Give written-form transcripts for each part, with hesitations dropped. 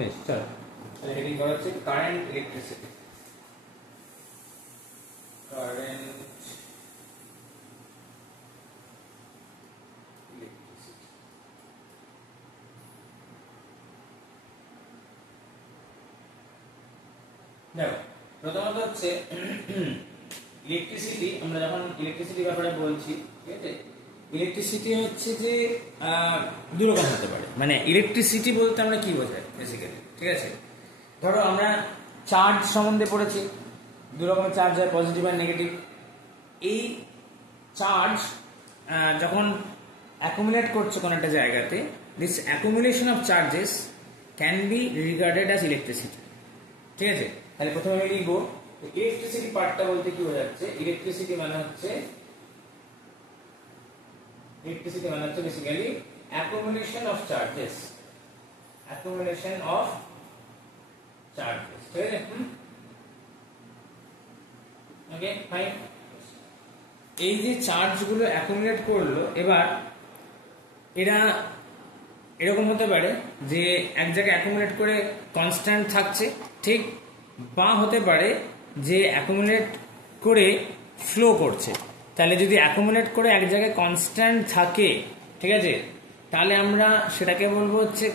বেশ চলো তাহলে হেডিং করা হচ্ছে কারেন্ট ইলেকট্রিসিটি। কারেন্ট ইলেকট্রিসিটি দেখো প্রথমত হচ্ছে ইলেকট্রিসিটি, আমরা যখন ইলেকট্রিসিটি ব্যাপারে বলছি, ঠিক আছে, ইলেকট্রিসিটি হচ্ছে যে দু রকম হতে পারে। মানে ইলেকট্রিসিটি বলতে আমরা কি বোঝাই বেসিক্যালি, ঠিক আছে, ধরো আমরা চার্জ সম্বন্ধে পড়েছি, দু রকমের চার্জ হয়, পজিটিভ আর নেগেটিভ। এই চার্জ যখন অ্যাকুমুলেট করছে কোনো একটা জায়গাতে, this accumulation of charges can be regarded as electricity, ঠিক আছে। তাহলে প্রথমে আমি লিখবো ইলেকট্রিসিটি পার্টটা বলতে কি বোঝাচ্ছে। ইলেকট্রিসিটি মানে হচ্ছে basically accumulation of charges, accumulation of charges, ঠিক আছে। Okay fine. এই যে চার্জগুলো অ্যাকুমুলেট করলো, এবার এরা এরকম হতে পারে যে এক জায়গায় অ্যাকুমুলেট করে কনস্ট্যান্ট থাকছে, ঠিক, বা হতে পারে যে অ্যাকুমুলেট করে ফ্লো করছে। তাহলে যদি অ্যাকুমুলেট করে এক জায়গায় কনস্ট্যান্ট থাকে, ঠিক আছে, তাহলে আমরা সেটাকে বলবো হচ্ছে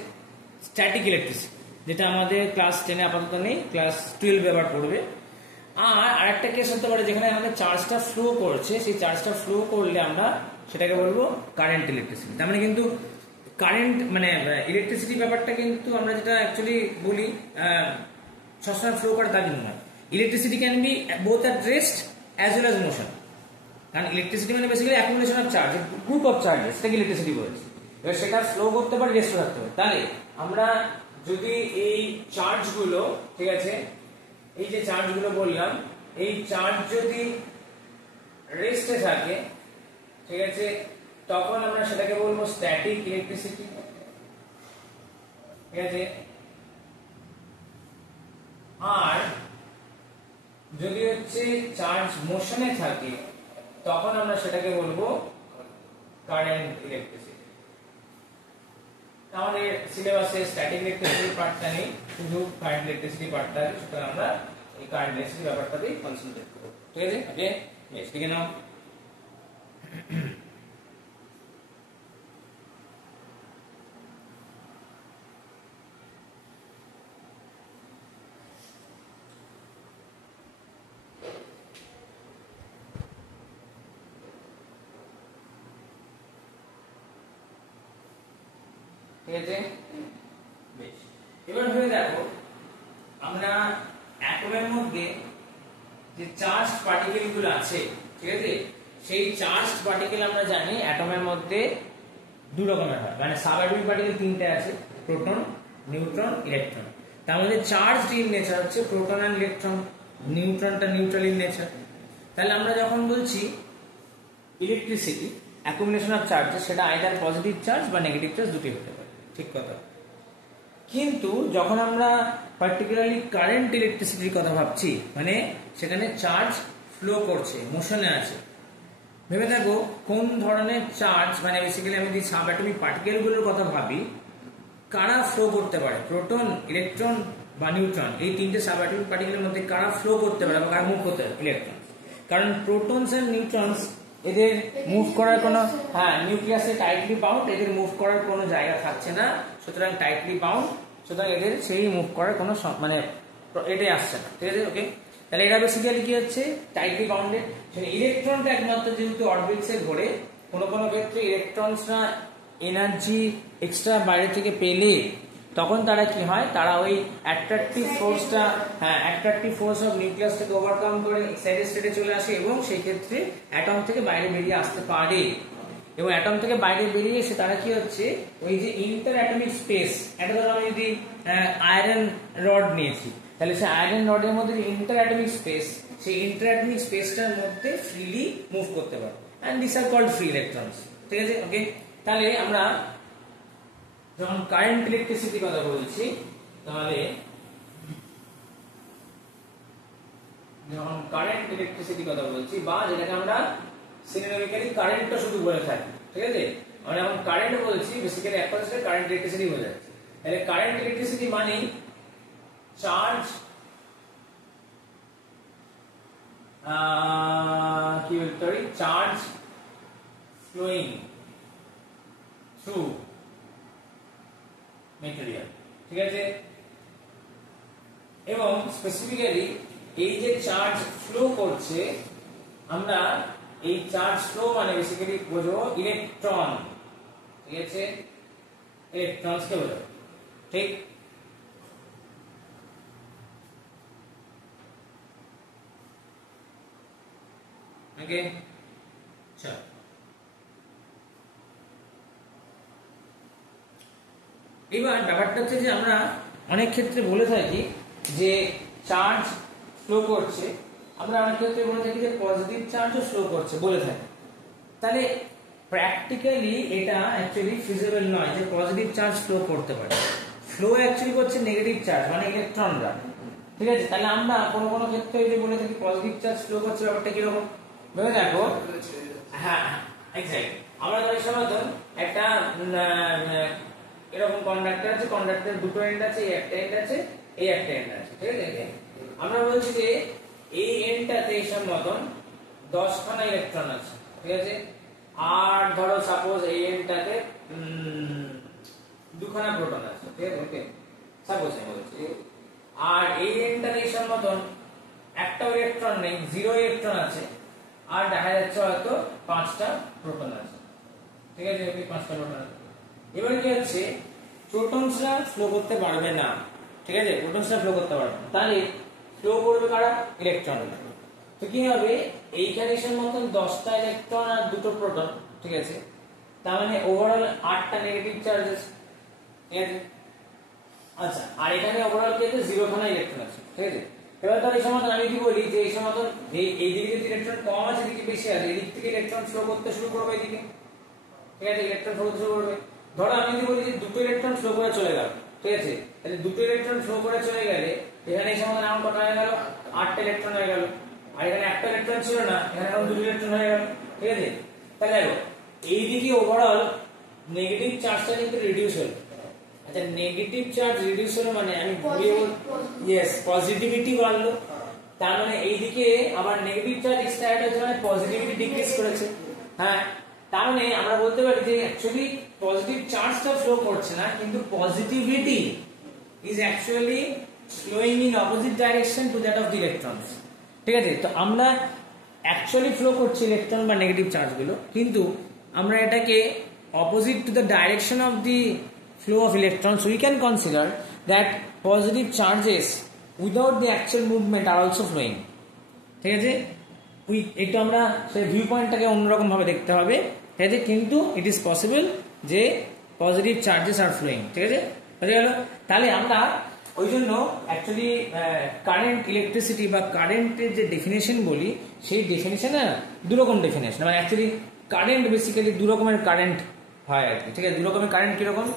স্ট্যাটিক ইলেকট্রিসিটি, যেটা আমাদের ক্লাস 10-এ আপাতত নেই, ক্লাস 12 এবার পড়বে। আর আরেকটা কেস হতে পারে যেখানে আমাদের চার্জটা ফ্লো করছে, সেই চার্জটা ফ্লো করলে আমরা সেটাকে বলবো কারেন্ট ইলেকট্রিসিটি। তার মানে কিন্তু কারেন্ট মানে ইলেকট্রিসিটি ব্যাপারটা কিন্তু আমরা যেটা অ্যাকচুয়ালি বলি সবসময় ফ্লো করে তা কিন্তু নয়। Electricity can be both at rest as well as motion. কারণ ইলেকট্রিসিটি মানে basically accumulation of charge, group of charges, সেটাকে ইলেকট্রিসিটি বলছি। এবার সেটা ফ্লো করতে পারে, রেস্টও থাকতে পারে। তাহলে আমরা যদি এই চার্জগুলো, ঠিক আছে, এই যে চার্জগুলো বললাম, এই চার্জ যদি রেস্টে থাকে, ঠিক আছে, তখন আমরা সেটাকে বলবো স্ট্যাটিক ইলেকট্রিসিটি, ঠিক আছে। আর যদি হচ্ছে চার্জ মোশনে থাকে, তখন আমরা সেটাকে বলবো কারেন্ট ইলেকট্রিসিটি। আমাদের সিলেবাসে স্ট্যাটিক ইলেকট্রিসিটি পার্টটা নেই, শুধু কারেন্ট ইলেকট্রিসিটি পার্টটা আছে, সুতরাং আমরা এই কারেন্ট ইলেকট্রিসিটি ব্যাপারটাতেই কনসেন্ট্রেট করব, ঠিক আছে। ওকে বেশ, ঠিক আছে। ঠিক আছে বেশ। এবার ভেবে দেখো আমরা অ্যাটমের মধ্যে যে চার্জ পার্টিকেল গুলো আছে, ঠিক আছে, সেই চার্জ পার্টিকেল আমরা জানি অ্যাটমের মধ্যে দু রকমের হয়। মানে সাব অ্যাটমিক পার্টিকেল তিনটে আছে, প্রোটন, নিউট্রন, ইলেকট্রন। তার মধ্যে চার্জ ইন নেচার হচ্ছে প্রোটন আর ইলেকট্রন, নিউট্রনটা নিউট্রাল ইন নেচার। তাহলে আমরা যখন বলছি ইলেকট্রিসিটি অ্যাকুমুলেশন অফ চার্জেস, সেটা আইদার পজিটিভ চার্জ বা নেগেটিভ চার্জ দুটি হতে পারে, ঠিক কথা। কিন্তু যখন আমরা পার্টিকুলারলি কারেন্ট ইলেকট্রিসিটির কথা ভাবছি, মানে সেখানে চার্জ ফ্লো করছে, মোশনে আছে, ভেবে দেখো কোন ধরনের চার্জ, মানে বেসিক্যালি আমি যদি সাব অ্যাটমিক পার্টিকেলগুলোর কথা ভাবি, কারা ফ্লো করতে পারে, প্রোটন, ইলেকট্রন বা নিউট্রন, এই তিনটে সাব অ্যাটমিক পার্টিকেলের মধ্যে কারা ফ্লো করতে পারে বা কারা মুভ করতে পারে, ইলেকট্রন। কারণ প্রোটনস এন্ড নিউট্রনস এদের মুভ করার কোনো, নিউক্লিয়াসে টাইটলি বাউন্ড, এদের মুভ করার কোনো জায়গা থাকছে না, সুতরাং টাইটলি বাউন্ড, সুতরাং এদের সেই মুভ করার কোনো মানে এটাই আসছে না, ঠিক আছে। ওকে, তাহলে এটা বেসিক্যালি কি হচ্ছে, টাইটলি বাউন্ডেড। ইলেকট্রনটা একমাত্র যেহেতু অরবিটসে ঘোরে, কোনো কোনো ক্ষেত্রে ইলেকট্রনসরা এনার্জি এক্সট্রা বাইরে থেকে পেলে তখন তারা কি হয়, তারা ওই অ্যাট্রাকটিভ ফোর্সটা, অ্যাট্রাকটিভ ফোর্স অফ নিউক্লিয়াস থেকে ওভারকাম করে এক্সাইটেড স্টেটে চলে আসে এবং সেই ক্ষেত্রে অ্যাটম থেকে বাইরে বেরিয়ে আসতে পারে। এবং অ্যাটম থেকে বাইরে বেরিয়ে এসে তারা কি হচ্ছে, ওই যে ইন্টার অ্যাটমিক স্পেস, এটা ধরো আমি যদি আয়রন রড নিয়েছি, তাহলে সেই আয়রন রডের মধ্যে ইন্টার অ্যাটমিক স্পেস, সেই ইন্টার অ্যাটমিক স্পেসটার মধ্যে ফ্রিলি মুভ করতে পারে, and this are called free electrons, ঠিক আছে। ওকে, তাহলে আমরা যখন কারেন্ট ইলেকট্রিসিটি কথা বলছি, তাহলে যখন কারেন্ট ইলেকট্রিসিটি কথা বলছি, বা যেটাকে আমরা সিনোনিমিক্যালি কারেন্টটা শুধু বলে থাকি, ঠিক আছে, আমরা যখন কারেন্ট বলছি বেসিক্যালি এক কথায় কারেন্ট ইলেকট্রিসিটি বোঝাচ্ছে। তাহলে কারেন্ট ইলেকট্রিসিটি মানে চার্জ কি বলতে পারি, চার্জ ফ্লোয়িং থ্রু মেটেরিয়াল, ঠিক আছে। এবং স্পেসিফিক্যালি এই যে চার্জ ফ্লো করছে, আমরা এই চার্জ ফ্লো মানে বেসিক্যালি বুঝবো ইলেকট্রন, ঠিক আছে, ইলেকট্রনসকে বোঝাবো, ঠিক। ওকে, চল এবার ব্যাপারটা হচ্ছে যে আমরা অনেক ক্ষেত্রে বলে থাকি যে চার্জ ফ্লো করছে, আমরা অনেক ক্ষেত্রে বলে থাকি যে পজিটিভ চার্জও ফ্লো করছে বলে থাকি। তাহলে প্র্যাকটিক্যালি এটা অ্যাকচুয়ালি ফিজিবল নয় যে পজিটিভ চার্জ ফ্লো করতে পারে। ফ্লো অ্যাকচুয়ালি করছে নেগেটিভ চার্জ মানে ইলেকট্রনরা, ঠিক আছে। তাহলে আমরা কোনো কোনো ক্ষেত্রে যে বলে থাকি পজিটিভ চার্জ ফ্লো করছে, ব্যাপারটা কিরকম ভেবে দেখো। হ্যাঁ এক্স্যাক্টলি, আমরা ধরে সময় একটা এরকম কন্ডাক্টর আছে, কন্ডাক্টরের দুটো এন্ড আছে, এই একটা এন্ড আছে, এই একটা এন্ড আছে, ঠিক আছে। আমরা বলছি যে এই এন্ডটাতে এসব মতন 10 খানা ইলেকট্রন আছে, ঠিক আছে। আর ধরো সাপোজ এই এন্ডটাতে 2 খানা প্রোটন আছে, ঠিক আছে, ওকে সাপোজ আমি বলছি। আর এই এন্ডটাতে এসব মতন একটা ইলেকট্রন নেই, 0 ইলেকট্রন আছে, আর দেখা যাচ্ছে হয়তো 5টা প্রোটন আছে, ঠিক আছে, ওকে 5টা প্রোটন আছে। এবার কি হচ্ছে, প্রোটনসরা ফ্লো করতে পারবে না, ঠিক আছে, প্রোটনসরা ফ্লো করতে পারবে না, তাহলে ফ্লো করবে কারা, ইলেকট্রনরা। তো কি হবে, এইখানে এসব মতন 10টা ইলেকট্রন আর 2টো প্রোটন, ঠিক আছে, তার মানে ওভারঅল 8টা নেগেটিভ চার্জ আছে, ঠিক আছে। আচ্ছা, আর এখানে ওভারঅল কি আছে, 0 খানা ইলেকট্রন আছে, ঠিক আছে। এবার তাহলে এই সময় আমি কি বলি যে এই সময় এই দিকে ইলেকট্রন কম আছে, এদিকে বেশি আছে, এদিক থেকে ইলেকট্রন ফ্লো করতে শুরু করবে এদিকে, ঠিক আছে, ইলেকট্রন ফ্লো করতে শুরু করবে। ধরো আমি যদি বলি যে 2টো ইলেকট্রন ফ্লো করে চলে গেল, ঠিক আছে, তাহলে 2টো ইলেকট্রন ফ্লো করে চলে গেলে এখানে এই সময় নাম কত হয়ে গেল, 8টা ইলেকট্রন হয়ে গেল। আর এখানে একটা ইলেকট্রন ছিল না, এখানে এখন 2টো ইলেকট্রন হয়ে গেল, ঠিক আছে। তাহলে দেখো এইদিকে ওভারঅল নেগেটিভ চার্জটা কিন্তু রিডিউস হলো। আচ্ছা, নেগেটিভ চার্জ রিডিউস হলো মানে আমি ইয়েস পজিটিভিটি বাড়লো, তার মানে এইদিকে আবার নেগেটিভ চার্জ এক্সট্রা অ্যাড হয়েছে মানে পজিটিভিটি ডিক্রিজ করেছে। হ্যাঁ, তার মানে আমরা বলতে পারি যে অ্যাকচুয়ালি পজিটিভ চার্জটা ফ্লো করছে না, কিন্তু positivity is actually flowing in opposite direction to that of the electrons, ঠিক আছে। তো আমরা অ্যাকচুয়ালি ফ্লো করছি ইলেকট্রন বা নেগেটিভ চার্জগুলো, কিন্তু আমরা এটাকে opposite to the direction of the flow of electrons, we can consider that positive charges without the actual movement are also flowing, ঠিক আছে। এটা আমরা সেই ভিউ পয়েন্টটাকে অন্যরকম ভাবে দেখতে হবে, ঠিক আছে, কিন্তু ইট ইজ পসিবল যে পজিটিভ চার্জেস আর ফ্লোয়িং, ঠিক আছে, বুঝে গেল। তাহলে আমরা ওই জন্য অ্যাকচুয়ালি কারেন্ট ইলেকট্রিসিটি বা কারেন্টের যে ডেফিনেশন বলি, সেই ডেফিনেশনে দুরকম ডেফিনেশন, মানে অ্যাকচুয়ালি কারেন্ট বেসিক্যালি দু রকমের কারেন্ট হয় আর কি, ঠিক আছে। দু রকমের কারেন্ট কিরকম,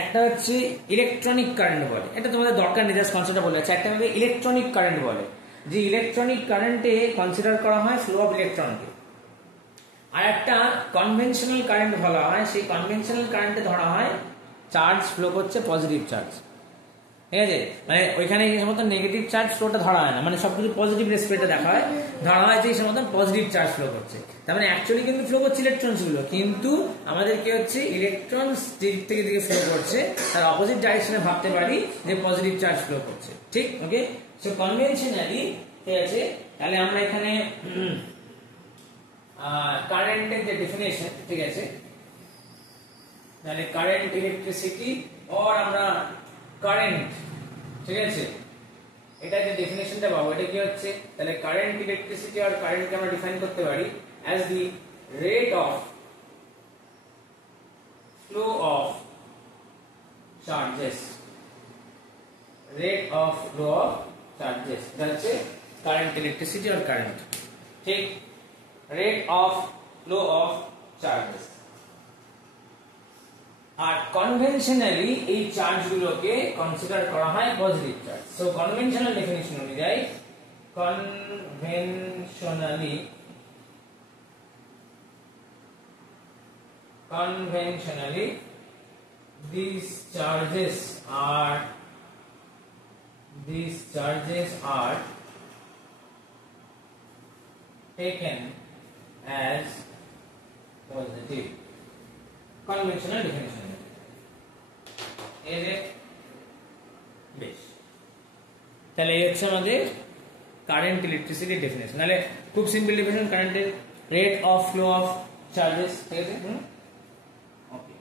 একটা হচ্ছে ইলেকট্রনিক কারেন্ট বলে, এটা তোমাদের দরকার নেই, জাস্ট কনসেপ্টটা বলে যাচ্ছে। একটা হচ্ছে ইলেকট্রনিক কারেন্ট বলে, যে ইলেকট্রনিক কারেন্টে কনসিডার করা হয় ফ্লো অফ ইলেকট্রনকে। আর একটা কনভেনশনাল কারেন্ট বলা হয়, সেই কনভেনশনাল কারেন্টে ধরা হয় চার্জ ফ্লো করছে পজিটিভ চার্জ, ঠিক আছে। মানে ওইখানে এই সমস্ত নেগেটিভ চার্জ ফ্লোটা ধরা হয় না, মানে সবকিছু পজিটিভ রেসপেক্টে দেখা হয়, ধরা হয় যে এই সমস্ত পজিটিভ চার্জ ফ্লো করছে। তার মানে অ্যাকচুয়ালি কিন্তু ফ্লো করছে ইলেকট্রনস গুলো, কিন্তু আমাদের কি হচ্ছে, ইলেকট্রনস দিক থেকে দিকে ফ্লো করছে, তার অপোজিট ডাইরেকশনে ভাবতে পারি যে পজিটিভ চার্জ ফ্লো করছে, ঠিক, ওকে। সো কনভেনশনালি, ঠিক আছে, তাহলে আমরা এখানে কারেন্টের যে ডেফিনেশন, ঠিক আছে, তাহলে কারেন্ট ইলেকট্রিসিটি অর আমরা কারেন্ট, ঠিক আছে, এটা যে ডেফিনেশনটা পাবো, এটা কি হচ্ছে, তাহলে কারেন্ট ইলেকট্রিসিটি আর কারেন্টকে আমরা ডিফাইন করতে পারি as the rate of flow of charges, rate of flow of charges, এটা হচ্ছে কারেন্ট ইলেকট্রিসিটি আর কারেন্ট, ঠিক, rate of flow of charges. আর কনভেনশনালি এই চার্জগুলোকে কনসিডার করা হয় positive charge. So conventional definition অনুযায়ী, conventionally these charges are taken as positive. Conventional definition এই যে বেশ, তাহলে এই হচ্ছে আমাদের কারেন্ট ইলেকট্রিসিটি ডেফিনেশন। তাহলে খুব সিম্পল ডেফিনেশন, কারেন্টের rate of flow of charges, ঠিক আছে। ওকে,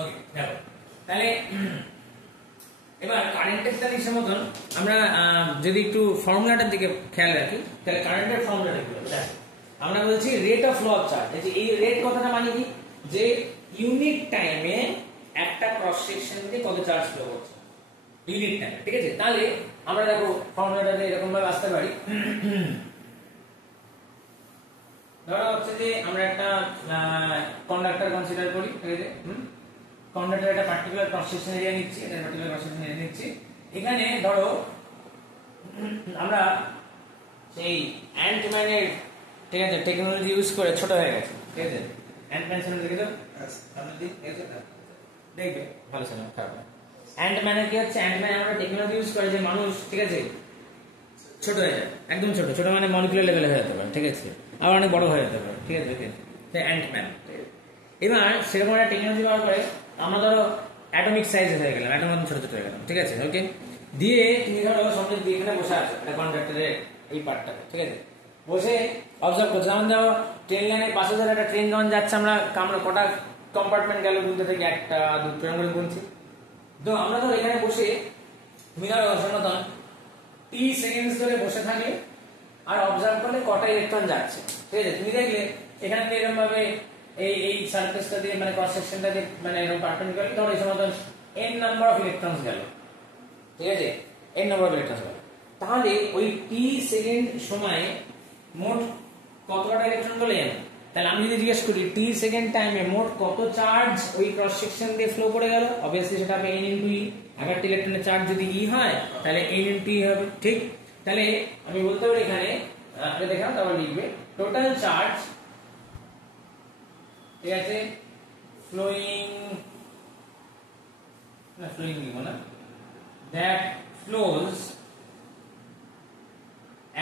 ওকে, দেখো তাহলে এবার কারেন্টের তাহলে হিসাব মতন আমরা যদি একটু ফর্মুলাটার দিকে খেয়াল রাখি, তাহলে কারেন্টের ফর্মুলাটা কি হবে? আমরা বলছি rate of flow of charge. এই রেট কথাটা মানে কি, যে ইউনিট টাইমে একটা ক্রস সেকশন দিয়ে কত চার্জ ফ্লো করছে ইউনিট টাইমে, ঠিক আছে। তাহলে আমরা দেখো ফর্মুলাটাতে এরকম ভাবে আসতে পারি, ধরা হচ্ছে যে আমরা একটা কন্ডাক্টর কনসিডার করি, ঠিক আছে। কন্ডাক্টর একটা পার্টিকুলার ক্রস সেকশন এরিয়া নিচ্ছি, এটা পার্টিকুলার ক্রস সেকশন এরিয়া নিচ্ছি। এখানে ধরো আমরা সেই অ্যান্টম্যানের, ঠিক আছে, টেকনোলজি ইউজ করে ছোট হয়ে গেছে, ঠিক আছে। অ্যান্টম্যান সিনেমা দেখে তো দেখবে, ভালো সিনেমা, খারাপ না। অ্যান্টম্যানের কি হচ্ছে, অ্যান্টম্যান আমরা টেকনোলজি ইউজ করে যে মানুষ, ঠিক আছে, ছোট হয়ে যায়, একদম ছোট ছোট মানে মলিকুলার লেভেলে হয়ে যেতে পারে, ঠিক আছে, আবার অনেক বড় হয়ে যেতে পারে, ঠিক আছে। অ্যান্টম্যান এবার সেরকম একটা টেকনোলজি ব্যবহার করে আমরা ধরো অ্যাটমিক সাইজ হয়ে গেলাম, অ্যাটম মতন ছোট ছোট হয়ে গেলাম, ঠিক আছে। ওকে, দিয়ে তুমি ধরো সবচেয়ে দিয়ে এখানে বসে আছো একটা কন্ডাক্টরের এই পার্টটাতে, ঠিক আছে, বসে অবজার্ভ করছো। যেমন ধরো ট্রেন লাইনের পাশে ধরো একটা ট্রেন যখন যাচ্ছে, আমরা কটা কম্পার্টমেন্ট গেল বলতে থেকে 1টা 2টা করে গুনছি। তো আমরা ধরো এখানে বসে তুমি ধরো মতন 30 সেকেন্ড ধরে বসে থাকলে আর অবজার্ভ করলে কটা ইলেকট্রন যাচ্ছে, ঠিক আছে। তুমি দেখলে এখান থেকে এরকম ভাবে এই সারফেসটা দিয়ে মানে ক্রস সেকশনটা দিয়ে মানে এরকম পারপেন্ডিকুলার ধরো এই সময় n নাম্বার অফ ইলেকট্রনস গেল, ঠিক আছে, n নাম্বার অফ ইলেকট্রনস গেল। তাহলে ওই t সেকেন্ড সময়ে মোট কতটা ইলেকট্রন গেল n। তাহলে আমি যদি জিজ্ঞেস করি t সেকেন্ড টাইমে মোট কত চার্জ ওই ক্রস সেকশন দিয়ে ফ্লো করে গেল, অবভিয়াসলি সেটা হবে n * e। একটা ইলেকট্রনের চার্জ যদি e হয় তাহলে n * e হবে, ঠিক। তাহলে আমি বলতে পারি এখানে আপনি দেখান, তারপর লিখবে টোটাল চার্জ, ঠিক আছে, flowing লিখবো না, that flows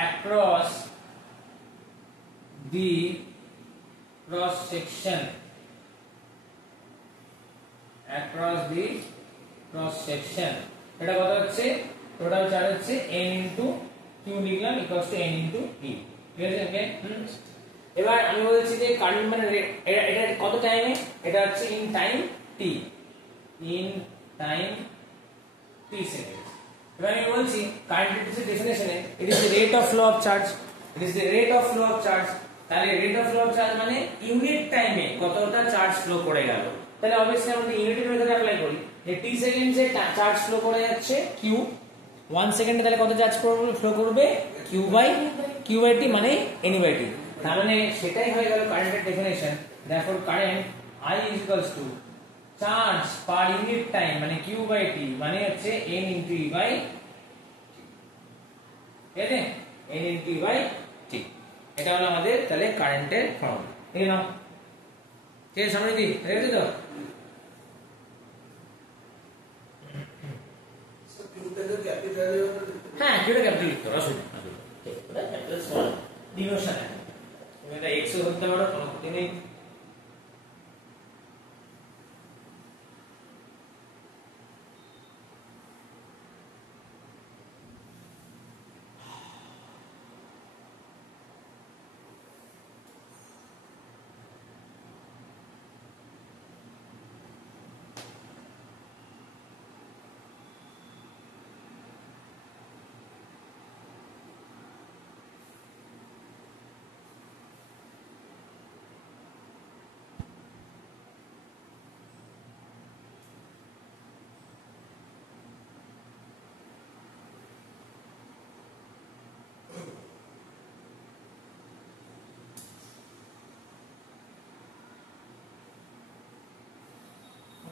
across the cross section, এটা কত হচ্ছে, টোটাল চার্জ হচ্ছে n * q লিখলাম ইকুয়ালস টু n * e, ঠিক আছে। ওকে, এবার আমি বলছি যে কারেন্ট মানে এটা কত টাইমে, এটা হচ্ছে ইন টাইম t, সেকেন্ড। এবার আমি বলছি কারেন্টের ডেফিনেশনে it is the rate of flow of charge, তাহলে rate of flow of charge মানে ইউনিট টাইমে কতটা চার্জ ফ্লো করে গেল। তাহলে অবভিয়াসলি আমরা ইউনিটের মেথড অ্যাপ্লাই করি, যে t সেকেন্ডে চার্জ ফ্লো করে যাচ্ছে q, 1 সেকেন্ডে তাহলে কত চার্জ ফ্লো করবে q/t মানে n/t। তার মানে সেটাই হয়ে গেল কারেন্টের definition. therefore current I is equals to charge per unit time মানে q বাই t মানে হচ্ছে n * e বাই ঠিক আছে, n * e বাই t। এটা হলো আমাদের তাহলে কারেন্টের ফর্মুলা। ঠিক না? ঠিক আছে সমৃদ্ধি, ঠিক আছে তো? হ্যাঁ কিউটা ক্যাপিটাল লিখতে পারো, অসুবিধা নেই। এটা ক্যাপিটাল স্মল ডিভিশন আছে, তুমি এটা x ও ধরতে পারো, কোনো ক্ষতি নেই।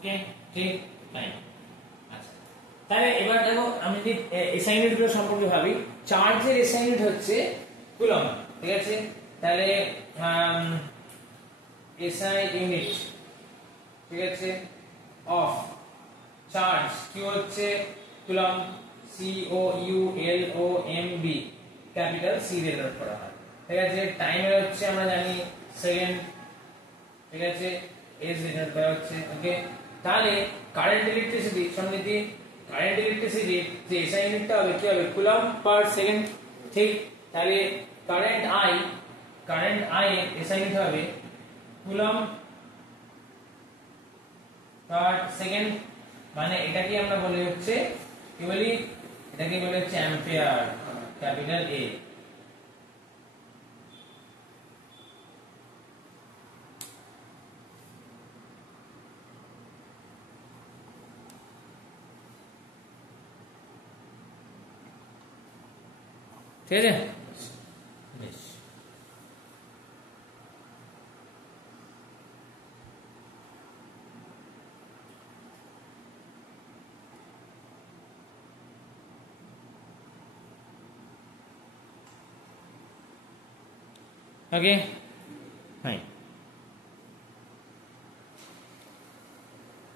ওকে ঠিক নাই। আচ্ছা তাহলে এবার দেখো আমি যদি এসআই ইউনিট গুলো সম্পর্কে ভাবি, চার্জের এসআই ইউনিট হচ্ছে কুলম্ব। ঠিক আছে, তাহলে এসআই ইউনিট ঠিক আছে অফ চার্জ কি হচ্ছে কুলম্ব, সি ও ইউ এল ও এম বি ক্যাপিটাল সি দিয়ে নোট করা হয়। ঠিক আছে, টাইমের হচ্ছে আমরা জানি সেকেন্ড। ঠিক আছে, এস দিয়ে নোট করা হচ্ছে। ওকে, তাহলে কারেন্ট ইলেকট্রিসিটি সমিতি, কারেন্ট ইলেকট্রিসিটি যে এসআই ইউনিটটা হবে কি হবে কুলম্ব পার সেকেন্ড। ঠিক, তাহলে কারেন্ট আই এর এসআই ইউনিট হবে কুলম্ব পার সেকেন্ড, মানে এটাকে আমরা বলি হচ্ছে কি বলি, এটাকে বলে হচ্ছে অ্যাম্পিয়ার ক্যাপিটাল এ। ঠিক আছে, বেশ ওকে ফাইন।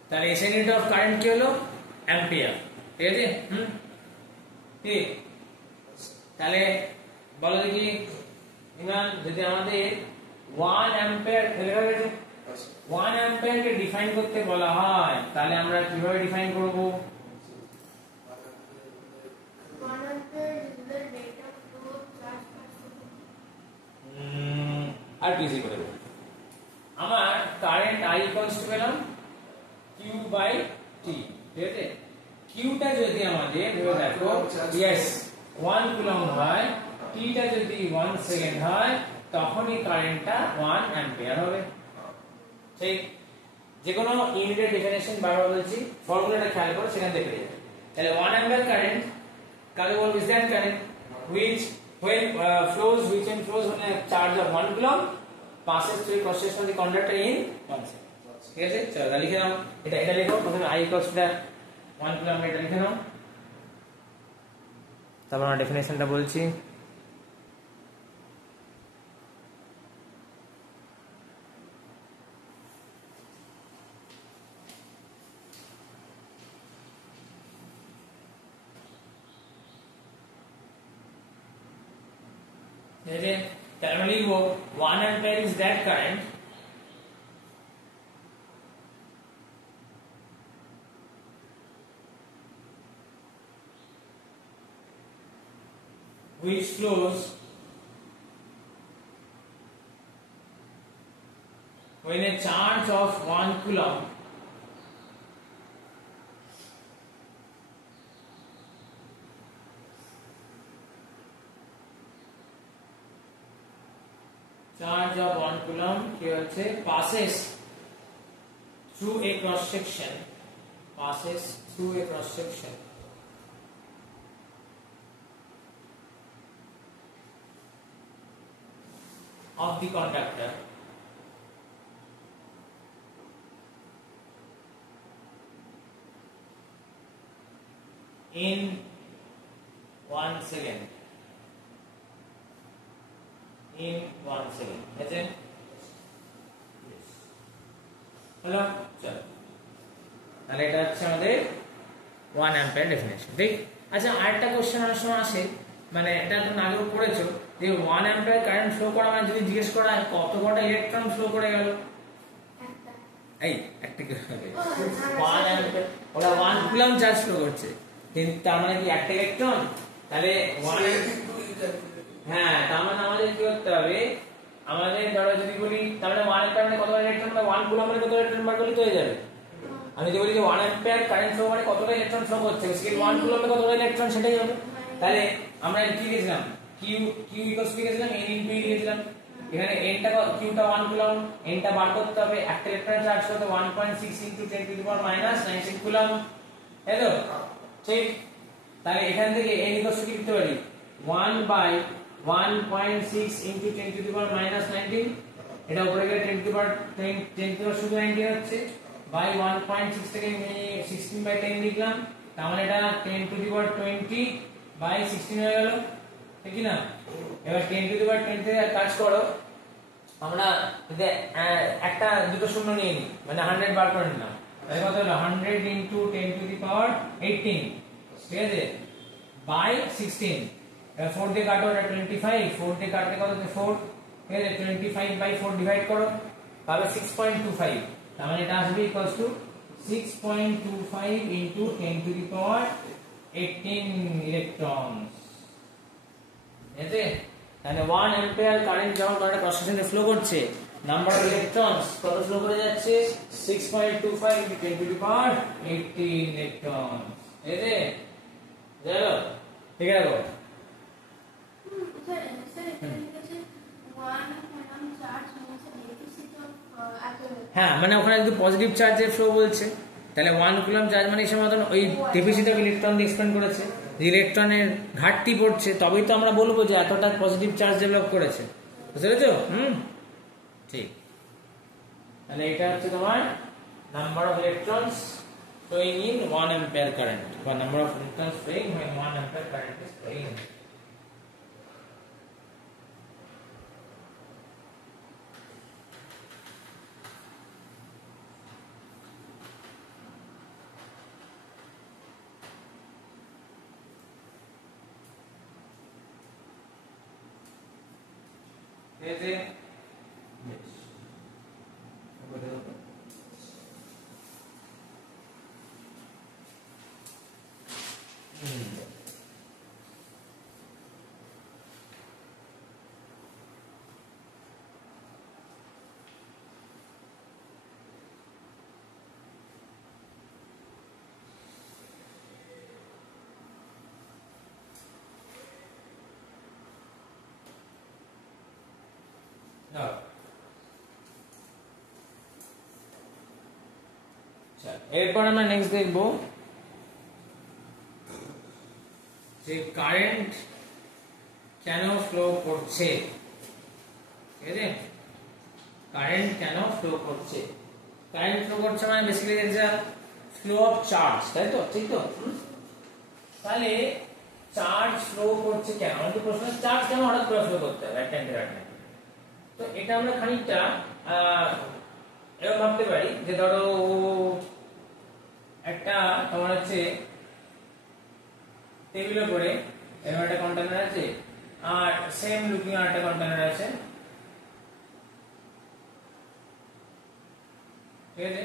তাহলে এসআই ইউনিট অফ কারেন্ট কি হলো অ্যাম্পিয়ার। ঠিক আছে, ঠিক। তাহলে বলো দেখি ইমরান, যদি আমাদের 1 অ্যাম্পিয়ার 1 অ্যাম্পিয়ারকে ডিফাইন করতে বলা হয় তাহলে আমরা কিভাবে ডিফাইন করব? আর কি ইজি করে দেব, আমার কারেন্ট I ইকুয়ালস টু পেলাম Q বাই T। ঠিক আছে, কিউটা যদি আমাদের ধরে দেখো यस 1 কুলম্ব হয়, টিটা যদি 1 সেকেন্ড হয়, তখনই কারেন্টটা 1 অ্যাম্পিয়ার হবে। ঠিক, যে কোনো ইউনিটের ডেফিনিশন বারবার বলছি, ফর্মুলাটা খেয়াল করো, সেখানে দেখে যাবে। তাহলে 1 অ্যাম্পিয়ার কারেন্ট কাকে বলবো? Is that current which when flows on a charge of 1 coulomb passes through a cross section of the conductor in 1 second। ঠিক আছে, চলো তাহলে লিখে নাও, এটা লিখো প্রথমে I equals to 1 coulomb, এটা লিখে নাও, তারপর আমরা ডেফিনেশনটা বলছি। তাহলে আমরা লিখবো 1 ampere is that current which flows when a charge of 1 coulomb charge of 1 coulomb কি হচ্ছে passes through a cross section of the conductor in 1 second, in 1 second, আছে হলো। চলো তাহলে এটা হচ্ছে আমাদের 1 অ্যাম্পিয়ার ডেফিনেশন, ঠিক। আচ্ছা আরেকটা কোশ্চেন অনেক সময় আসে, মানে এটা তুমি আগেও পড়েছো, যে 1 অ্যাম্পিয়ার কারেন্ট ফ্লো করা মানে যদি জিজ্ঞেস করা হয় কত কটা ইলেকট্রন ফ্লো করে গেল, এই একটা 1 অ্যাম্পিয়ার ওরা 1 কুলম্ব চার্জ ফ্লো করছে, কিন্তু তার মানে কি একটা ইলেকট্রন, তাহলে 1, হ্যাঁ তার মানে আমাদের কি করতে হবে, আমাদের ধরো যদি বলি তাহলে 1 অ্যাম্পিয়ার মানে কত ইলেকট্রন, মানে 1 কুলম্ব মানে কত ইলেকট্রন বার করলে তো হয়ে যাবে। আমি যদি বলি যে 1 অ্যাম্পিয়ার কারেন্ট ফ্লো মানে কতটা ইলেকট্রন ফ্লো করছে, সেটা 1 কুলম্বে কতটা ইলেকট্রন সেটাই হবে। তাহলে আমরা কি লিখেছিলাম, q ইকুয়ালস লিখেছিলাম n ইনটু e লিখেছিলাম, এখানে n টা q টা 1 কুলম্ব, n টা বার করতে হবে, একটা ইলেকট্রন চার্জ করতে 1.6 into 10 to the power minus 19 coulomb, তাই তো, ঠিক। তাহলে এখান থেকে n ইকুয়ালস কি লিখতে পারি, 1 by 1.6 into 10 to the power minus 19, এটা উপরে গেলে 10 to the power 10 to the পাওয়ার শুধু 19 হচ্ছে, বাই 1.6 থেকে 16 বাই 10 লিখলাম, তার মানে এটা 10 টু দি পাওয়ার 20 বাই 16 হয়ে গেল, ঠিক কি না। এবার 10 টু দি পাওয়ার 20 থেকে কাজ করো, আমরা যদি একটা দুটো শূন্য নিয়ে নিই, মানে 100 বার করে নিলাম, তাহলে কত হলো 100 ইনটু 10 টু দি পাওয়ার 18, ঠিক আছে, বাই 16, এবার 4 দিয়ে কাটো, এটা 25, 4 দিয়ে কাটলে কত হচ্ছে 4, ঠিক আছে, 25 বাই 4 ডিভাইড করো, পাবে 6.25, তার মানে এটা আসবে equals to 6.25 into 10 to the power 18 electrons, ঠিক আছে। তাহলে 1 অ্যাম্পিয়ার কারেন্ট যখন একটা ক্রস সেকশনে ফ্লো করছে, নাম্বার অফ ইলেকট্রনস কত ফ্লো করে যাচ্ছে, 6.25 into 10 to the power 18 electron, ঠিক আছে, বুঝলো, ঠিক আছে। হ্যাঁ মানে ওখানে যদি পজিটিভ চার্জের ফ্লো বলছে, তাহলে 1 কুলম্ব চার্জ মানে হিসাব মতন ওই ডেফিসিট অফ ইলেকট্রন দিয়ে এক্সপ্লেন করেছে, যে ইলেকট্রনের ঘাটতি পড়ছে, তবেই তো আমরা বলবো যে এতটা পজিটিভ চার্জ ডেভেলপ করেছে, বুঝতে পেরেছো? ঠিক। তাহলে এটা হচ্ছে তোমার number of electrons flowing in 1 ampere current, বা number of electrons flowing when 1 ampere current is flowing. Is it? Yes. এরপর আমরা নেক্সট দেখব যে কারেন্ট কেন ফ্লো করছে, ঠিক আছে, কারেন্ট কেন ফ্লো করছে, কারেন্ট ফ্লো করছে মানে basically it's a flow of charge, তাই তো, ঠিক তো। তাহলে চার্জ ফ্লো করছে কেন, আমাদের প্রশ্ন চার্জ কেন হঠাৎ করে ফ্লো করতে হবে একটা ইন্টারঅ্যাক্টে, তো এটা আমরা খানিকটা এরকম ভাবতে পারি যে ধরো একটা তোমার হচ্ছে টেবিলের উপরে এরকম একটা কন্টেনার আছে, আর সেম লুকিং আর একটা কন্টেনার আছে, ঠিক আছে,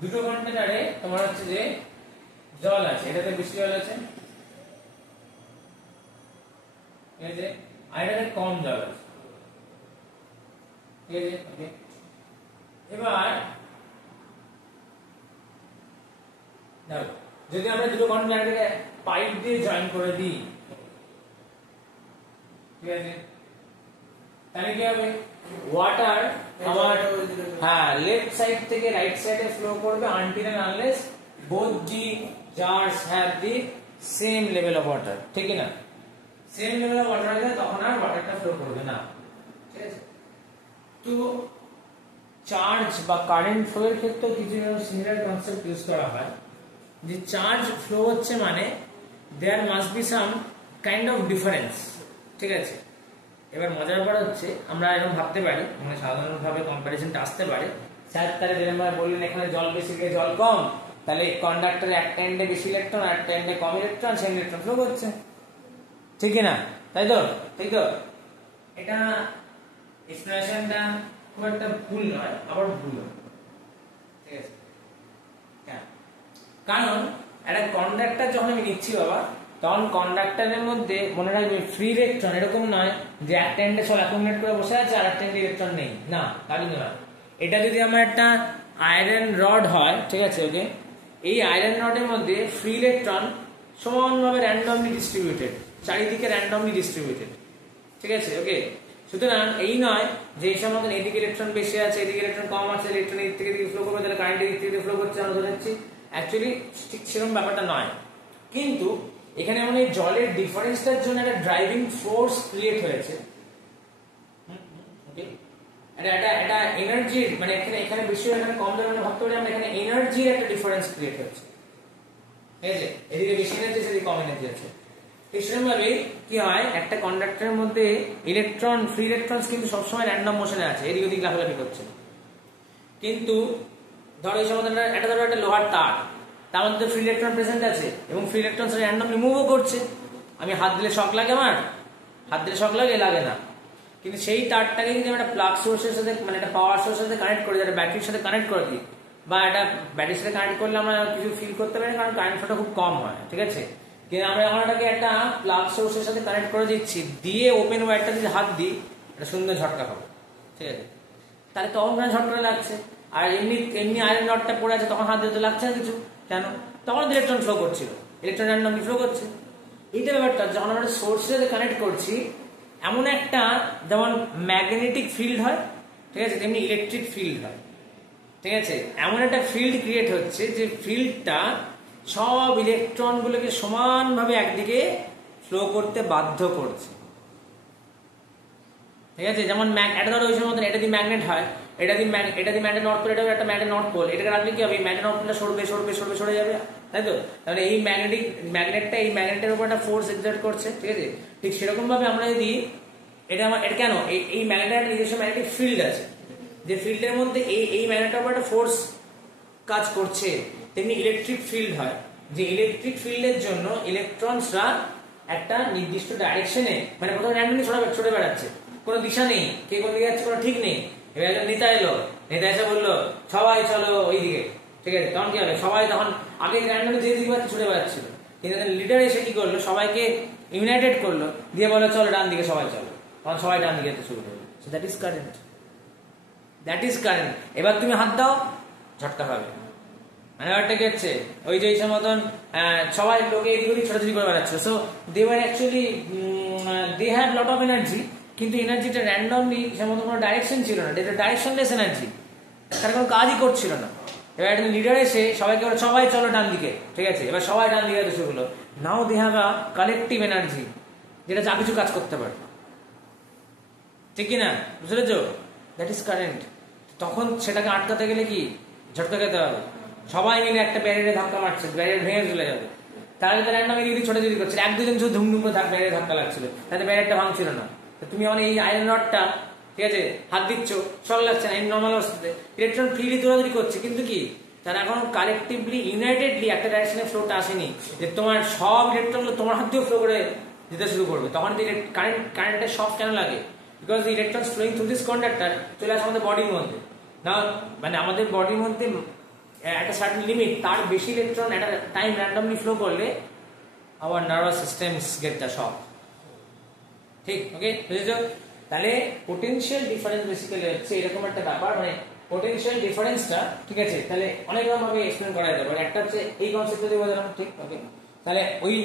দুটো কন্টেনারে তোমার হচ্ছে যে জল আছে, এটাতে বেশি জল আছে, ঠিক আছে, আর এটাতে কম জল আছে, ঠিক আছে, ওকে। এবার দেখো যদি আমরা দুটো কন্টেনারকে পাইপ দিয়ে জয়েন করে দিই, ঠিক আছে, তাহলে কি হবে, ওয়াটার আমার লেফট সাইড থেকে রাইট সাইডে ফ্লো করবে until and unless both the jars have the same level of water, ঠিক না, সেম লেভেল অফ ওয়াটার আছে তখন আর ওয়াটারটা ফ্লো করবে না, ঠিক আছে। তো চার্জ বা কারেন্ট ফ্লো এর ক্ষেত্রে কিছু সিমিলার কনসেপ্ট ইউজ করা হয়, যে চার্জ ফ্লো হচ্ছে মানে there must be some kind of difference, ঠিক আছে। এবার মজার ব্যাপার হচ্ছে আমরা এরকম ভাবতে পারি, মানে সাধারণভাবে কম্পারিজনটা আসতে পারে, স্যার তাহলে যেরকম বললেন এখানে জল বেশি গিয়ে জল কম, তাহলে কন্ডাক্টরে একটা এন্ডে বেশি ইলেকট্রন আর একটা এন্ডে কম ইলেকট্রন, সেই ইলেকট্রন ফ্লো করছে, ঠিক না? তাই তো, তাই তো। এটা এক্সপ্রেশনটা খুব একটা ভুল নয়, আবার ভুল, ঠিক আছে। কারণ একটা কন্ডাক্টর যখন আমি নিচ্ছি বাবা, তখন কন্ডাক্টরের মধ্যে মনে রাখবে ফ্রি ইলেকট্রন এরকম নয় যে একটা এন্ডে সব অ্যাকুমুলেট করে বসে আছে আর একটা এন্ডে ইলেকট্রন নেই, না তাই নয়। এটা যদি আমার একটা আয়রন রড হয়, ঠিক আছে, ওকে, এই আয়রন রডের মধ্যে ফ্রি ইলেকট্রন সমানভাবে র্যান্ডমলি ডিস্ট্রিবিউটেড, চারিদিকে র্যান্ডমলি ডিস্ট্রিবিউটেড, ঠিক আছে, ওকে। সুতরাং এই নয় যে এই সময় এদিকে ইলেকট্রন বেশি আছে এদিকে ইলেকট্রন কম আছে, ইলেকট্রন এদিক থেকে ফ্লো করবে তাহলে কারেন্ট এদিক থেকে ফ্লো করছে, আমরা ধরে নিচ্ছি। অ্যাকচুয়ালি ঠিক সেরকম ব্যাপারটা নয়, কিন্তু এখানে মানে জলের ডিফারেন্সটার জন্য একটা ড্রাইভিং ফোর্স ক্রিয়েট হয়েছে, ওকে। এটা এনার্জি, মানে এখানে বেশি এখানে কম দেওয়ার মানে ভাবতে পারি আমরা এখানে এনার্জির একটা ডিফারেন্স ক্রিয়েট হয়েছে, ঠিক আছে, এদিকে বেশি এনার্জি আছে এদিকে কম এনার্জি আছে। সেরকমভাবে কি হয়, একটা কন্ডাক্টরের মধ্যে ইলেকট্রন, ফ্রি ইলেকট্রন কিন্তু সবসময় র্যান্ডম মোশনে আছে, এদিক ওদিক লাফালাফি করছে। কিন্তু ধরো এই সময় একটা ধরো একটা লোহার তার, তার মধ্যে ফ্রি ইলেকট্রন প্রেজেন্ট আছে এবং ফ্রি ইলেকট্রন র্যান্ডমলি মুভও করছে। আমি হাত দিলে শক লাগে, আমার হাত দিলে শক লাগে না, কিন্তু সেই তারটাকে কিন্তু একটা প্লাগ সোর্সের সাথে, মানে একটা পাওয়ার সোর্সের সাথে কানেক্ট করে দিই, একটা ব্যাটারির সাথে কানেক্ট করে দিই, বা একটা ব্যাটারির সাথে কানেক্ট করলে আমরা কিছু ফিল করতে পারি, কারণ কারেন্ট ফ্লোটা খুব কম হয়, ঠিক আছে। কিন্তু আমরা এখন এটাকে একটা প্লাগ সোর্সের সাথে কানেক্ট করে দিচ্ছি, দিয়ে ওপেন ওয়্যারটা যদি হাত দিই একটা সুন্দর ঝটকা হবে, ঠিক আছে। তাহলে তখন ঝটকা লাগছে, আর এমনি আয়রন রডটা পড়ে আছে তখন হাত দিতে লাগছে না কিছু, কেন? তখন ইলেকট্রন ফ্লো করছিল, ইলেকট্রন র্যান্ডমলি ফ্লো করছে। এইটা ব্যাপারটা যখন আমরা সোর্সের সাথে কানেক্ট করছি, এমন একটা যেমন ম্যাগনেটিক ফিল্ড হয়, ঠিক আছে, তেমনি ইলেকট্রিক ফিল্ড হয়, ঠিক আছে। এমন একটা ফিল্ড ক্রিয়েট হচ্ছে যে ফিল্ডটা সব ইলেকট্রন গুলোকে সমানভাবে একদিকে ফ্লো করতে বাধ্য করছে, ঠিক আছে। যেমন এটা ধরো ওই সময় এটা দিয়ে ম্যাগনেট হয়, এটা দিয়ে ম্যাগনেট নর্থ পোল, এটাও একটা ম্যাগনেট নর্থ পোল, এটাকে রাখলে কি হবে, ম্যাগনেট নর্থ পোলটা সরবে যাবে, তাই তো। তাহলে এই ম্যাগনেটটা এই ম্যাগনেটের উপর একটা ফোর্স এক্সার্ট করছে, ঠিক আছে। ঠিক সেরকম ভাবে আমরা যদি এটা কেন এই ম্যাগনেটের নিজস্ব ম্যাগনেটিক ফিল্ড আছে, যে ফিল্ডের মধ্যে এই ম্যাগনেটের উপর একটা ফোর্স কাজ করছে, তেমনি ইলেকট্রিক ফিল্ড হয়, যে ইলেকট্রিক ফিল্ডের জন্য ইলেকট্রনসরা একটা নির্দিষ্ট ডাইরেকশনে, মানে কোথাও র্যান্ডমলি ছড়ে বেড়াচ্ছে, কোনো দিশা নেই, কে কোন দিকে যাচ্ছে কোনো ঠিক নেই। এবার একজন নেতা এলো, নেতা এসে বললো সবাই চলো ওই দিকে, ঠিক আছে, তখন কি হবে, সবাই তখন আগে র্যান্ডমলি যে দিকে ছুটে বেড়াচ্ছিল, কিন্তু লিডার এসে কি করলো, সবাইকে ইউনাইটেড করলো, দিয়ে বলো চলো ডান দিকে সবাই চলো, তখন সবাই ডান দিকে যেতে শুরু করলো। সো দ্যাট ইজ কারেন্ট, এবার তুমি হাত দাও ঝটকা পাবে, মানে ব্যাপারটা কি হচ্ছে, ওই যে এই মতন সবাই লোকে এদিক ওদিক ছোটাছুটি করে বেড়াচ্ছে। So they were actually they have lot of energy, কিন্তু এনার্জিটা র্যান্ডমলি সে মতো কোনো ডাইরেকশন ছিল না, এটা ডাইরেকশনলেস এনার্জি, তার কোনো কাজই করছিল না। এবার একটা লিডার এসে সবাইকে সবাই চলো ডান দিকে, ঠিক আছে, এবার সবাই ডান দিকে শুরু হলো। Now they have a collective energy, যেটা যা কিছু কাজ করতে পারে, ঠিক কিনা, বুঝতে পেরেছো? That is current. তখন সেটাকে আটকাতে গেলে কি ঝটকা খেতে হবে, সবাই মিলে একটা ব্যারিয়ারে ধাক্কা মারছে, ব্যারিয়ার ভেঙে চলে যাবে, তাহলে তো র্যান্ডম এদিকে ছোটাছুটি করছে, এক দুজন শুধু ধুমধুম করে ব্যারিয়ারে ধাক্কা লাগছিল, তাতে ব্যারিয়ারটা ভাঙছিল না। তুমি মানে এই আয়রন রডটা, ঠিক আছে, হাত দিচ্ছ সব লাগছে না, এই নর্মাল অবস্থাতে ইলেকট্রন ফ্রিলি দৌড়াদৌড়ি করছে, কিন্তু কি তারা এখন কালেকটিভলি ইউনাইটেডলি একটা ডাইরেকশনে ফ্লোটা আসেনি, যে তোমার সব ইলেকট্রনগুলো তোমার হাত দিয়েও ফ্লো করে যেতে শুরু করবে। তখন কারেন্টের শক কেন লাগে, because the electrons flowing through this conductor চলে আসে আমাদের বডির মধ্যে, না মানে আমাদের বডির মধ্যে একটা সার্টেন লিমিট, তার বেশি ইলেকট্রন একটা টাইম র্যান্ডমলি ফ্লো করলে our nervous systems get the shock, ঠিক, ওকে, বুঝেছো? তাহলে পোটেনশিয়াল ডিফারেন্স বেসিক্যালি হচ্ছে এরকম একটা ব্যাপার, মানে পোটেনশিয়াল ডিফারেন্সটা, ঠিক আছে, তাহলে অনেক রকম ভাবে এক্সপ্লেন করা যেতে পারে। একটা হচ্ছে এই কনসেপ্টটা দিয়ে বোঝালাম, ঠিক, ওকে। তাহলে ওই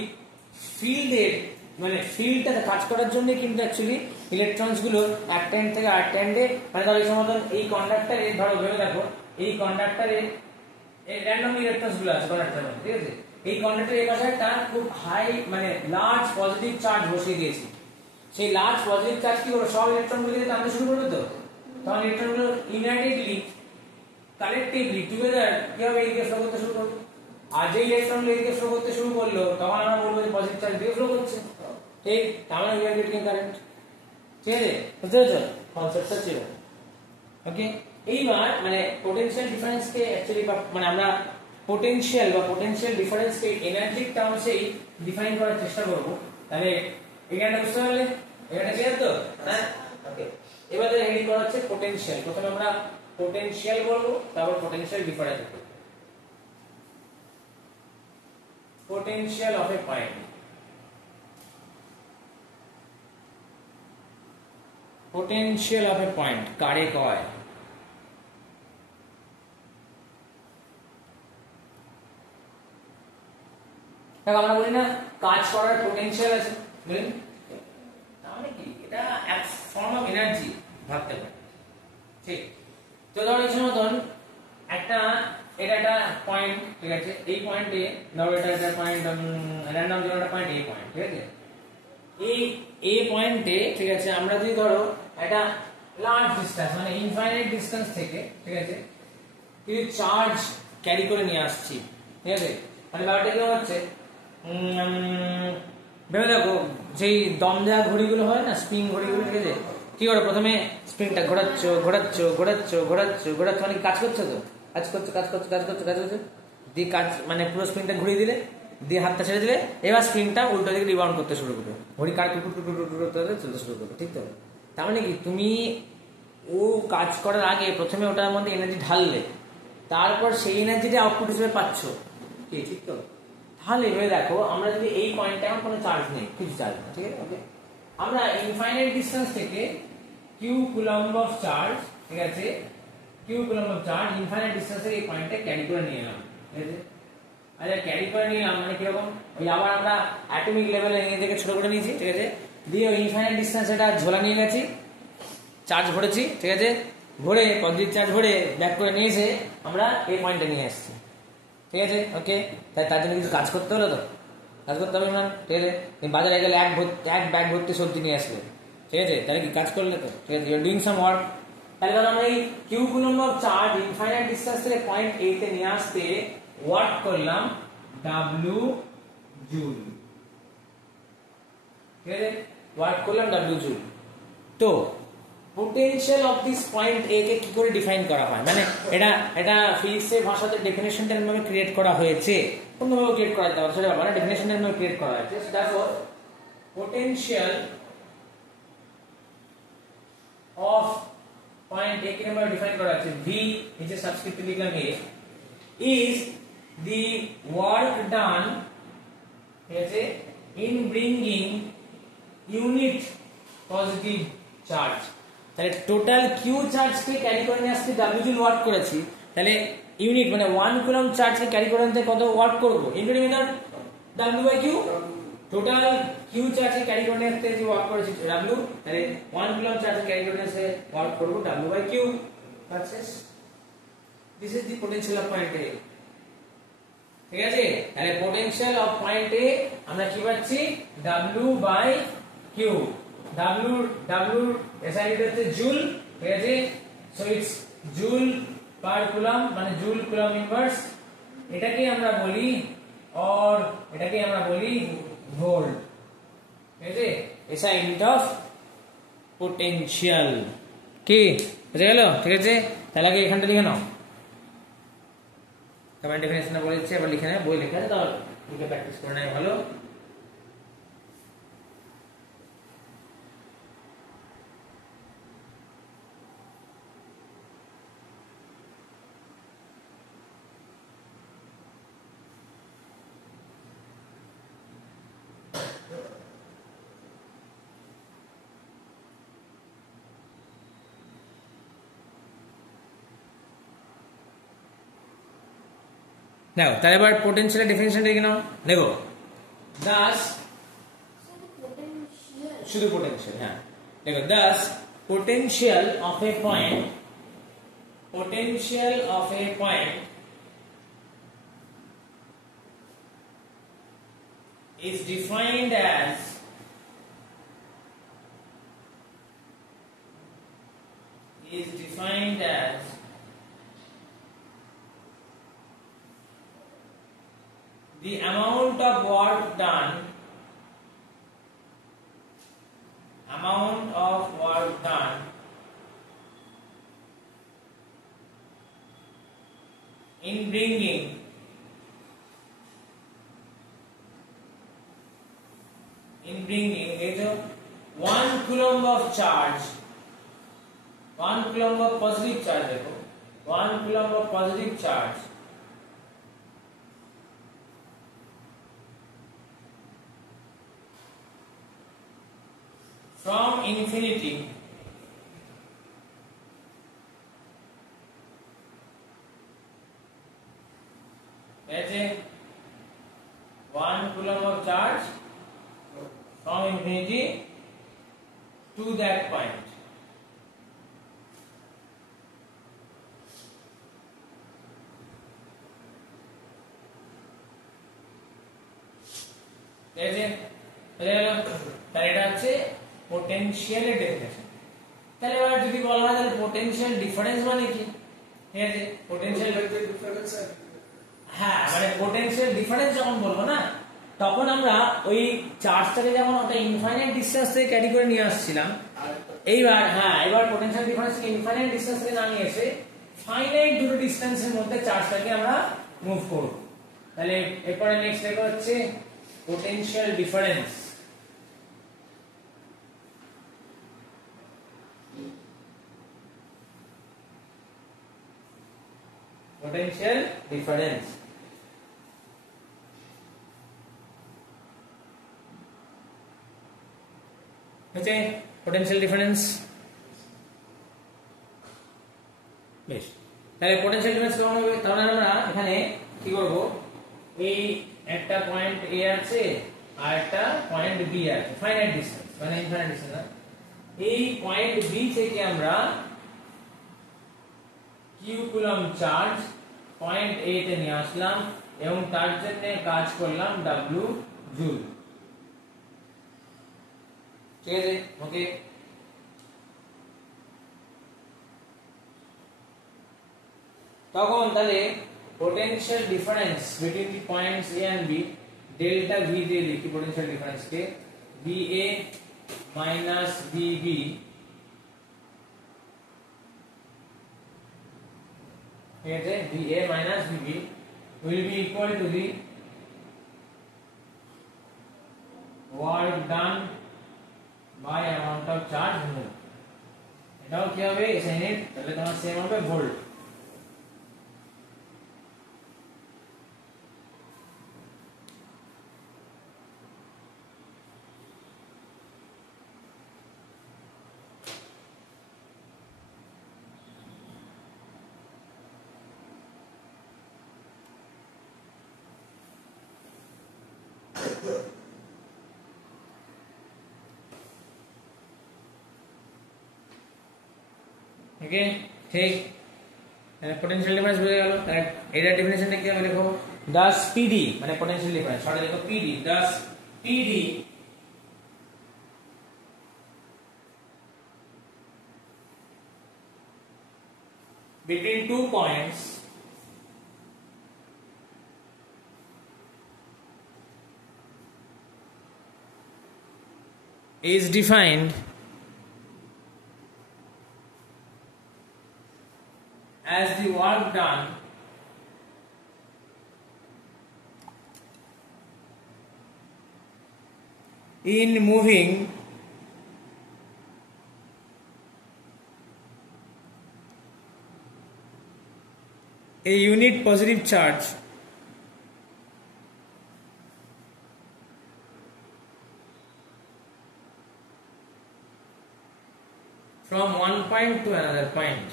ফিল্ডের মানে ফিল্ডটা কাজ করার জন্য কিন্তু অ্যাকচুয়ালি ইলেকট্রনস গুলো একটা এন্ড থেকে আরেকটা এন্ডে, মানে ধরো এই মতন এই কন্ডাক্টরে, ধরো ভেবে দেখো এই কন্ডাক্টরে র্যান্ডম ইলেকট্রনস গুলো আছে কন্ডাক্টরের মধ্যে, ঠিক আছে, এই কন্ডাক্টরের এই পাশে একটা খুব হাই মানে লার্জ পজিটিভ চার্জ বসিয়ে দিয়েছি, সেই লার্জ পজিটিভ চার্জ কি করবে, সব ইলেকট্রন গুলোকে টানতে শুরু করবে, তো তখন ইলেকট্রন গুলো ইউনাইটেডলি কালেকটিভলি টুগেদার কি হবে, এইদিকে ফ্লো করতে শুরু করবে, আর যেই ইলেকট্রন এদিকে ফ্লো করতে শুরু করলো তখন আমরা বলবো যে পজিটিভ চার্জ দিকে ফ্লো করছে, ঠিক? তার মানে উই আর গেটিং কারেন্ট, ঠিক আছে? বুঝতে পেরেছো কনসেপ্টটা ছিল? ওকে, এইবার মানে পোটেনশিয়াল ডিফারেন্স কে অ্যাকচুয়ালি মানে আমরা পোটেনশিয়াল বা পোটেনশিয়াল ডিফারেন্স কে এনার্জি টার্মসেই ডিফাইন করার চেষ্টা করব। তাহলে এখানে বুঝতে পারলে, এখানে ক্লিয়ার তো? হ্যাঁ, ওকে। এবারে হেডিং করা হচ্ছে পোটেনশিয়াল। প্রথমে আমরা পোটেনশিয়াল বলবো, তারপর potential difference. Potential of A point, potential of a point কারে কয়? দেখো আমরা বলি না কাজ করার পোটেনশিয়াল আছে, বুঝলেন? তাহলে কি এটা এক ফর্ম অফ এনার্জি ভাবতে পারি, ঠিক? তো ধরো এই মতন একটা এটা একটা পয়েন্ট, ঠিক আছে? এই পয়েন্টে ধরো এটা একটা পয়েন্ট, র্যান্ডম ধরো একটা পয়েন্ট এই পয়েন্ট, ঠিক আছে? এই পয়েন্টে, ঠিক আছে, আমরা যদি ধরো একটা লার্জ ডিসটেন্স মানে ইনফাইনাইট ডিসটেন্স থেকে, ঠিক আছে, কিছু চার্জ ক্যারি করে নিয়ে আসছি, ঠিক আছে? মানে ব্যাপারটা কি হচ্ছে, ভেবে দেখো যেই দম দেওয়া ঘড়িগুলো হয় না, স্প্রিং ঘড়িগুলো, ঠিক আছে? কি করে প্রথমে স্প্রিংটা ঘোরাচ্ছ ঘোরাচ্ছ ঘোরাচ্ছ ঘোরাচ্ছ ঘোরাচ্ছ, মানে কাজ করছে তো, কাজ করছে কাজ করছে কাজ করছে কাজ করছে, দিয়ে কাজ মানে পুরো স্প্রিংটা ঘুরিয়ে দিলে, দিয়ে হাতটা ছেড়ে দিলে, এবার স্প্রিংটা উল্টো দিকে রিবাউন্ড করতে শুরু করবে, ঘড়ি কার টুকু টুকু টুকু চলতে শুরু করবে, ঠিক তো? তার মানে কি তুমি ও কাজ করার আগে প্রথমে ওটার মধ্যে এনার্জি ঢাললে, তারপর সেই এনার্জিটা আউটপুট হিসেবে পাচ্ছ, কি ঠিক তো? তাহলে এবারে দেখো আমরা যদি এই পয়েন্টে আমার কোনো চার্জ নেই, কিছু চার্জ না, ঠিক আছে? ওকে, আমরা ইনফাইনাইট ডিসটেন্স থেকে কিউ কুলম্ব অফ চার্জ, ঠিক আছে, Q coulomb of charge infinite distance থেকে এই পয়েন্টে ক্যারি করে নিয়ে এলাম, ঠিক আছে? আচ্ছা, ক্যারি করে নিলাম মানে কিরকম, ওই আবার আমরা অ্যাটমিক লেভেলে নিয়ে থেকে ছোট করে নিয়েছি, ঠিক আছে? দিয়ে ওই ইনফাইনাইট ডিসটেন্স এটা ঝোলা নিয়ে গেছি, চার্জ ভরেছি, ঠিক আছে? ভরে পজিটিভ চার্জ ভরে ব্যাক করে নিয়ে এসে আমরা এই পয়েন্টে নিয়ে আসছি, ঠিক আছে? ওকে, তাই তার জন্য কিছু কাজ করতে হলো তো, কাজ করতে হবে না, ঠিক আছে? বাজারে গেলে এক ব্যাগ ভর্তি সবজি নিয়ে আসলে, ঠিক আছে? তাহলে কি কাজ করলে তো, ঠিক আছে? Your doing some work. তাহলে আমরা এই Q coulomb of charge infinite distance থেকে পয়েন্ট এ তে নিয়ে আসতে ওয়ার্ক করলাম W জুল, ঠিক আছে? ওয়ার্ক করলাম W জুল। তো পোটেনশিয়াল অফ দিস পয়েন্ট এ কে কি করে ডিফাইন করা হয়, মানে এটা ফিজিক্সের ভাষাতে ডেফিনেশনটা এরকম ক্রিয়েট করা হয়েছে, অন্যভাবে ক্রিয়েট করা যেতে পারে, সেটা মানে ডেফিনেশনটা এরকম ক্রিয়েট করা হয়েছে। দেখো পোটেনশিয়াল অফ পয়েন্ট এ কে আমরা ডিফাইন করা আছে V, নিচে সাবস্ক্রিপ্টে লিখলাম A, is the work done, ঠিক আছে, in bringing unit positive charge। তাহলে টোটাল কিউ চার্জ কে ক্যারি করে নিয়ে আসতে W জুল ওয়ার্ক করেছি, তাহলে ইউনিট মানে 1 কুলম্ব চার্জ কে ক্যারি করে নিতে কত ওয়ার্ক করব, including method W/Q। Total Q charge কে ক্যারি করে নিয়ে আসতে যে ওয়ার্ক করেছি W, তাহলে 1 কুলম্ব চার্জ কে ক্যারি করে নিয়ে আসতে ওয়ার্ক করব W/Q। Success, this is the potential of point A, ঠিক আছে? তাহলে পোটেনশিয়াল অফ পয়েন্ট এ আমরা কি পাচ্ছি, W/Q। W এসআই হচ্ছে জুল, ঠিক আছে? So it's joule per coulomb মানে জুল কুলম্ব ইনভার্স, এটাকে আমরা বলি অর এটাকে আমরা বলি ভোল্ট, ঠিক আছে? এসআই ইউনিট অফ পোটেনশিয়াল কি বুঝে গেল, ঠিক আছে? তাহলে আগে এখানটা লিখে নাও, কমেন্ট ডেফিনেশন বলে দিচ্ছি, এবার লিখে নেবে, বই লেখা আছে তাহলে লিখে প্র্যাকটিস করে নেয় ভালো। দেখো তাহলে এবার পোটেনশিয়াল ডেফিনিশন লিখে নাও, দেখো দাস শুধু পোটেনশিয়াল, হ্যাঁ দেখো Das potential of a point, potential of a point is defined as the amount of work done in bringing is 1 coulomb of charge, 1 coulomb of positive charge, देखो 1 coulomb of positive charge from infinity कैसे 1 coulomb of charge from infinity to that point. कैसे তাহলে এটা হচ্ছে পোটেনশিয়ালের definition. তাহলে এবার যদি বলা হয় তাহলে পোটেনশিয়াল ডিফারেন্স মানে কি? ঠিক আছে, পোটেনশিয়াল ডিফারেন্স, হ্যাঁ মানে পোটেনশিয়াল ডিফারেন্স যখন বলবো না তখন আমরা ওই চার্জটাকে যেমন ওটা ইনফাইনাইট ডিসটেন্স থেকে ক্যারি করে নিয়ে আসছিলাম, এইবার হ্যাঁ এবার পোটেনশিয়াল ডিফারেন্স থেকে ইনফাইনাইট ডিসটেন্স থেকে না নিয়ে এসে ফাইনাইট দুটো ডিসটেন্সের মধ্যে চার্জটাকে আমরা মুভ করব। তাহলে এরপরে নেক্সট লেখা হচ্ছে পোটেনশিয়াল ডিফারেন্স। পোটেনশিয়াল ডিফারেন্স হচ্ছে পোটেনশিয়াল ডিফারেন্স। বেশ, তাহলে পোটেনশিয়াল ডিফারেন্স কেমন হবে? তাহলে আমরা এখানে কি করব, এই একটা পয়েন্ট এ আছে আর একটা পয়েন্ট বি আছে, ফাইনাইট ডিসটেন্স মানে ইনফাইনাইট ডিসটেন্স না, এই পয়েন্ট বি থেকে আমরা Q coulomb charge point A তে নিয়ে আসলাম এবং তার জন্য কাজ করলাম ডব্লিউ জুল। ঠিক আছে, ওকে। তখন তাহলে potential difference between the points A and B delta V দিয়ে লিখি পোটেনশিয়াল ডিফারেন্স কে V A minus V B ঠিক আছে, V A minus V B will be equal to the work done by amount of charge moved। এটাও কি হবে SI unit, তাহলে তোমার সেম হবে ভোল্ট। ওকে, ঠিক। পোটেনশিয়াল ডিফারেন্স বুঝে গেল। এটা ডেফিনিশনটা কি হবে দেখো, দাস পিডি মানে পোটেনশিয়াল ডিফারেন্স, শর্টে দেখো PD, Das PD between 2 points is defined as the work done in moving a unit positive charge from one point to another point।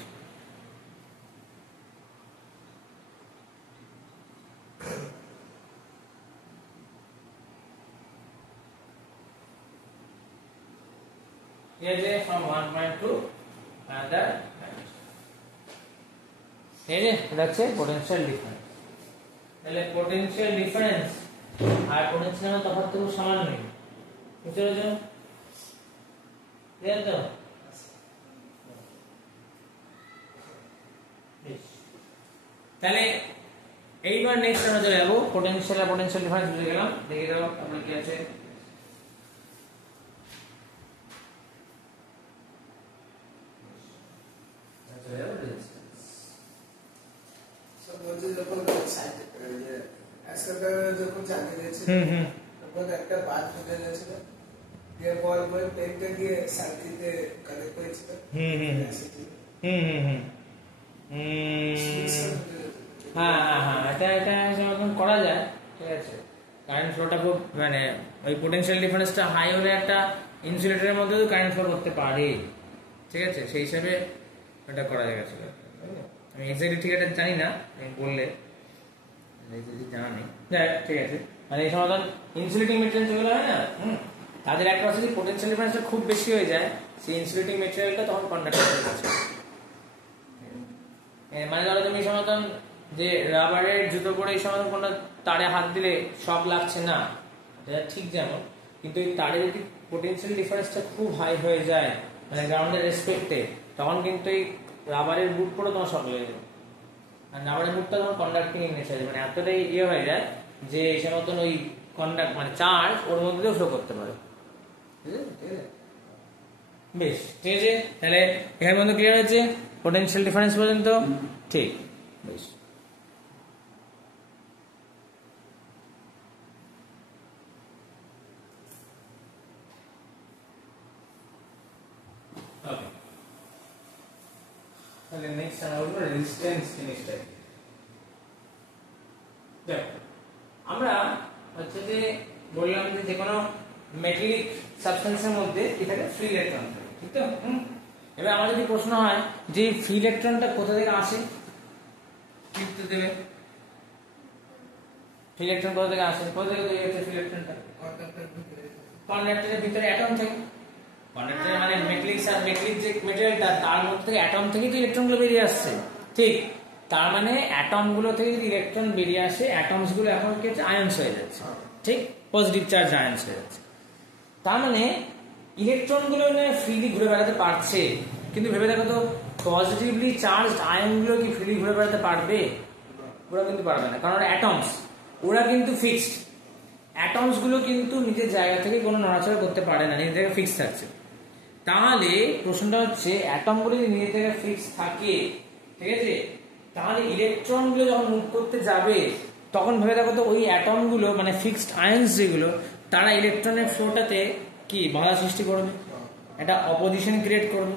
from one point to another point। ঠিক আছে, এটা হচ্ছে potential difference. তাহলে potential difference আর potential তফাৎ তো সমান নেই, বুঝতে পেরেছো? ক্লিয়ার তো? তাহলে এইবার নেক্সট আমরা চলে যাবো পোটেনশিয়াল আর পোটেনশিয়াল ডিফারেন্স বুঝে গেলাম। দেখে দাও আপনার কি আছে। তখন একটা বাদ ফুটে গেছিল, দিয়ে বল বল পেনটা দিয়ে সার্কিটে কানেক্ট করেছিল। এটা যেমন করা যায়, ঠিক আছে। কারেন্ট ফ্লোটা খুব মানে ওই পোটেনশিয়াল ডিফারেন্সটা হাই হলে একটা ইনসুলেটরের মধ্যেও কারেন্ট ফ্লো করতে পারে, ঠিক আছে। সেই হিসাবে এটা করা গেছিল। আমি এক্স্যাক্টলি ঠিক এটা জানি না, আমি বললে যদি জানা নেই, ঠিক আছে। মানে এই সমাধান ইনসুলেটিং মেটেরিয়াল যেগুলো হয় না, তাদের একটা হচ্ছে যে পোটেনশিয়াল ডিফারেন্সটা খুব বেশি হয়ে যায়, সেই ইনসুলেটিং মেটেরিয়ালটা তখন কন্ডাক্টর হয়ে যাচ্ছে। মানে ধরো তুমি সমাধান যে রাবারের জুতো পরে এই সমাধান কোনো তারে হাত দিলে শক লাগছে না, এটা ঠিক যেমন, কিন্তু এই তারে যদি পোটেনশিয়াল ডিফারেন্সটা খুব হাই হয়ে যায় মানে গ্রাউন্ডের রেসপেক্টে, তখন কিন্তু এই রাবারের বুট পরে তোমার শক লেগে যাবে। আর রাবারের বুটটা তখন কন্ডাক্টিং নেচার, মানে এতটাই ইয়ে হয়ে যায় যে সে মতন ওই কন্ডাক্ট মানে চার্জ ওর মধ্যে দিয়েও ফ্লো করতে পারে। বেশ, ঠিক আছে। তাহলে এখানে মধ্যে ক্লিয়ার হয়েছে পোটেনশিয়াল ডিফারেন্স পর্যন্ত, ঠিক। বেশ, তাহলে নেক্সট আমরা বলবো রেজিস্ট্যান্স জিনিসটা। দেখো আমরা হচ্ছে যে বললাম যে কোনো মেটালিক সাবস্টেন্সের মধ্যে কি থাকে, ফ্রি ইলেকট্রন থাকে, ঠিক তো। এবার আমার যদি প্রশ্ন হয় যে ফ্রি ইলেকট্রনটা কোথা থেকে আসে, কি উত্তর দেবে? ফ্রি ইলেকট্রন কোথা থেকে আসে, কোথা থেকে তৈরি হচ্ছে ফ্রি ইলেকট্রনটা? কন্ডাক্টরের ভিতরে অ্যাটম থেকে। কন্ডাক্টর মানে মেটালিক যে মেটেরিয়ালটা, তার মধ্যে থেকে অ্যাটম থেকে তো ইলেকট্রনগুলো বেরিয়ে আসছে, ঠিক। তার মানে অ্যাটম গুলো থেকে যদি ইলেকট্রন বেরিয়ে আসে, অ্যাটমস গুলো এখন কি হচ্ছে, আয়নস হয়ে যাচ্ছে, ঠিক। পজিটিভ চার্জ আয়নস হয়ে যাচ্ছে। তার মানে ইলেকট্রন গুলো ফ্রিলি ঘুরে বেড়াতে পারছে, কিন্তু ভেবে দেখো তো পজিটিভলি চার্জড আয়ন গুলো কি ফ্রিলি ঘুরে বেড়াতে পারবে? ওরা কিন্তু পারবে না, কারণ ওরা অ্যাটমস, ওরা কিন্তু ফিক্সড। অ্যাটমস গুলো কিন্তু নিজের জায়গা থেকে কোনো নড়াচড়া করতে পারে না, নিজের জায়গায় ফিক্স থাকছে। তাহলে প্রশ্নটা হচ্ছে অ্যাটম গুলো যদি নিজের জায়গায় ফিক্স থাকে, ঠিক আছে, তাহলে ইলেকট্রন গুলো যখন মুভ করতে যাবে তখন ভেবে দেখো তো ওই অ্যাটম গুলো মানে ফিক্সড আয়ন্স যেগুলো, তারা ইলেকট্রনের ফ্লোটাতে কি বাধা সৃষ্টি করবে, একটা অপোজিশন ক্রিয়েট করবে।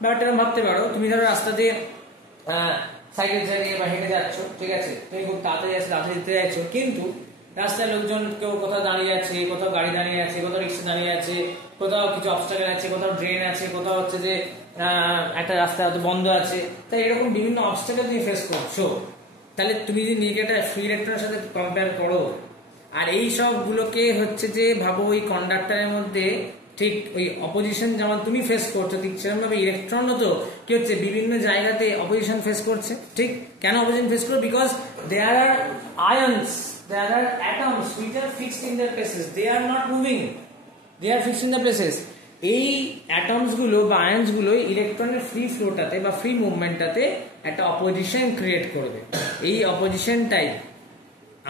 ব্যাপারটা ভাবতে পারো, তুমি ধরো রাস্তা দিয়ে সাইকেল চালিয়ে বা হেঁটে যাচ্ছ, ঠিক আছে, তুমি খুব তাড়াতাড়ি যেতে যাচ্ছ, কিন্তু রাস্তায় লোকজন কেউ কোথাও দাঁড়িয়ে আছে, কোথাও গাড়ি দাঁড়িয়ে আছে, কোথাও রিক্সা দাঁড়িয়ে আছে, কোথাও কিছু অবস্টাকেল আছে, কোথাও ড্রেন আছে, কোথাও হচ্ছে যে একটা রাস্তা হয়তো বন্ধ আছে। তাই এরকম বিভিন্ন অবস্টাকেল তুমি ফেস করছো। তাহলে তুমি যদি নিজেকে একটা ফ্রি ইলেকট্রনের সাথে কম্পেয়ার করো, আর এই সবগুলোকে হচ্ছে যে ভাবো ওই কন্ডাক্টরের মধ্যে ঠিক ওই অপোজিশন যেমন তুমি ফেস করছো, ঠিক সেরকম ভাবে ইলেকট্রনও তো কি হচ্ছে বিভিন্ন জায়গাতে অপোজিশন ফেস করছে, ঠিক। কেন অপোজিশন ফেস করবে? Because there are ions, there are atoms which are fixed in their places, they are not moving, they are fixed in the places. এই অ্যাটমস গুলো বা আয়ন্স গুলো ইলেকট্রনের ফ্রি ফ্লোটাতে বা ফ্রি মুভমেন্টটাতে একটা অপোজিশন ক্রিয়েট করবে। এই অপোজিশনটাই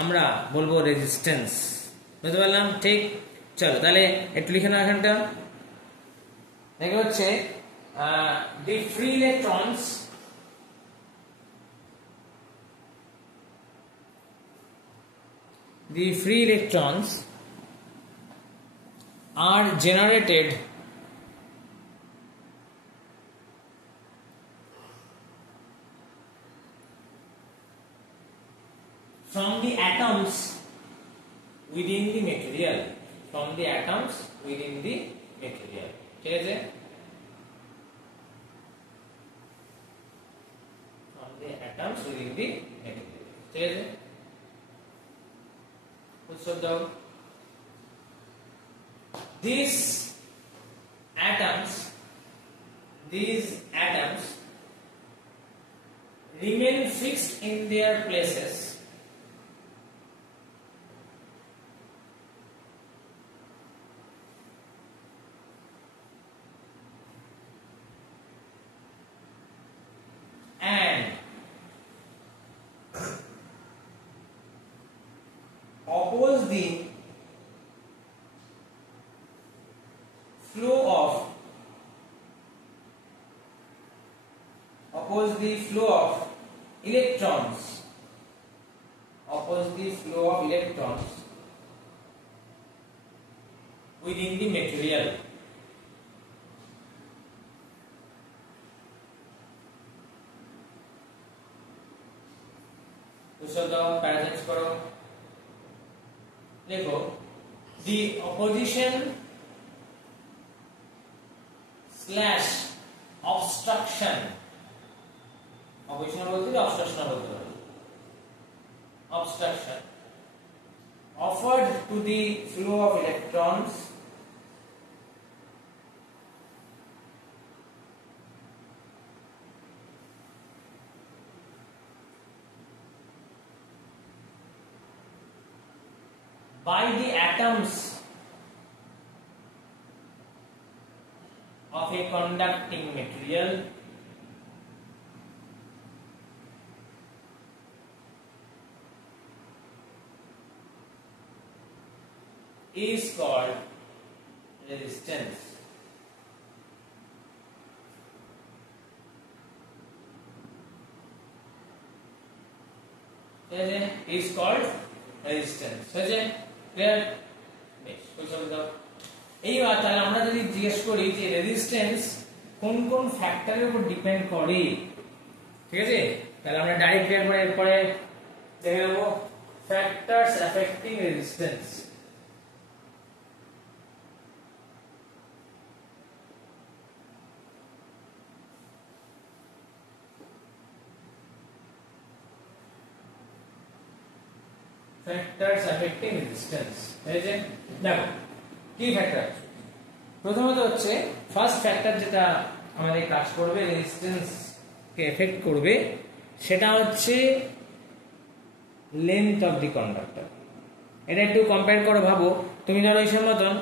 আমরা বলবো রেজিস্ট্যান্স। বুঝতে পারলাম? ঠিক। চলো তাহলে একটু লিখে নাও এখানটা। দেখে হচ্ছে the free electrons are generated from the atoms within the material, from the atoms within the material, ঠিক আছে, from the atoms within the material, ঠিক আছে। উত্তর দাও। These atoms remain fixed in their places and oppose the flow of electrons within the material. Paragraph करो, देखो the opposition slash obstruction, opposition बोलते हैं obstruction बोलते हैं, obstruction offered to the flow of electrons by the atoms of a conducting material is called resistance. Is called resistance. Clear? বেশ, বুঝতে দাও। এইবার তাহলে আমরা যদি জিজ্ঞেস করি যে রেজিস্ট্যান্স কোন কোন ফ্যাক্টরের উপর ডিপেন্ড করে, ঠিক আছে, তাহলে আমরা ডাইরেক্ট এরপরে দেখে নেব factors affecting resistance. Factors affecting resistance, এই যে দেখো কি ফ্যাক্টর আছে। প্রথমত হচ্ছে ফার্স্ট ফ্যাক্টর যেটা আমাদের কাজ করবে, রেজিস্ট্যান্স কে এফেক্ট করবে, সেটা হচ্ছে লেন্থ অফ দি কন্ডাক্টর। এটা একটু কম্পেয়ার করে ভাবো, তুমি ধরো এই মতন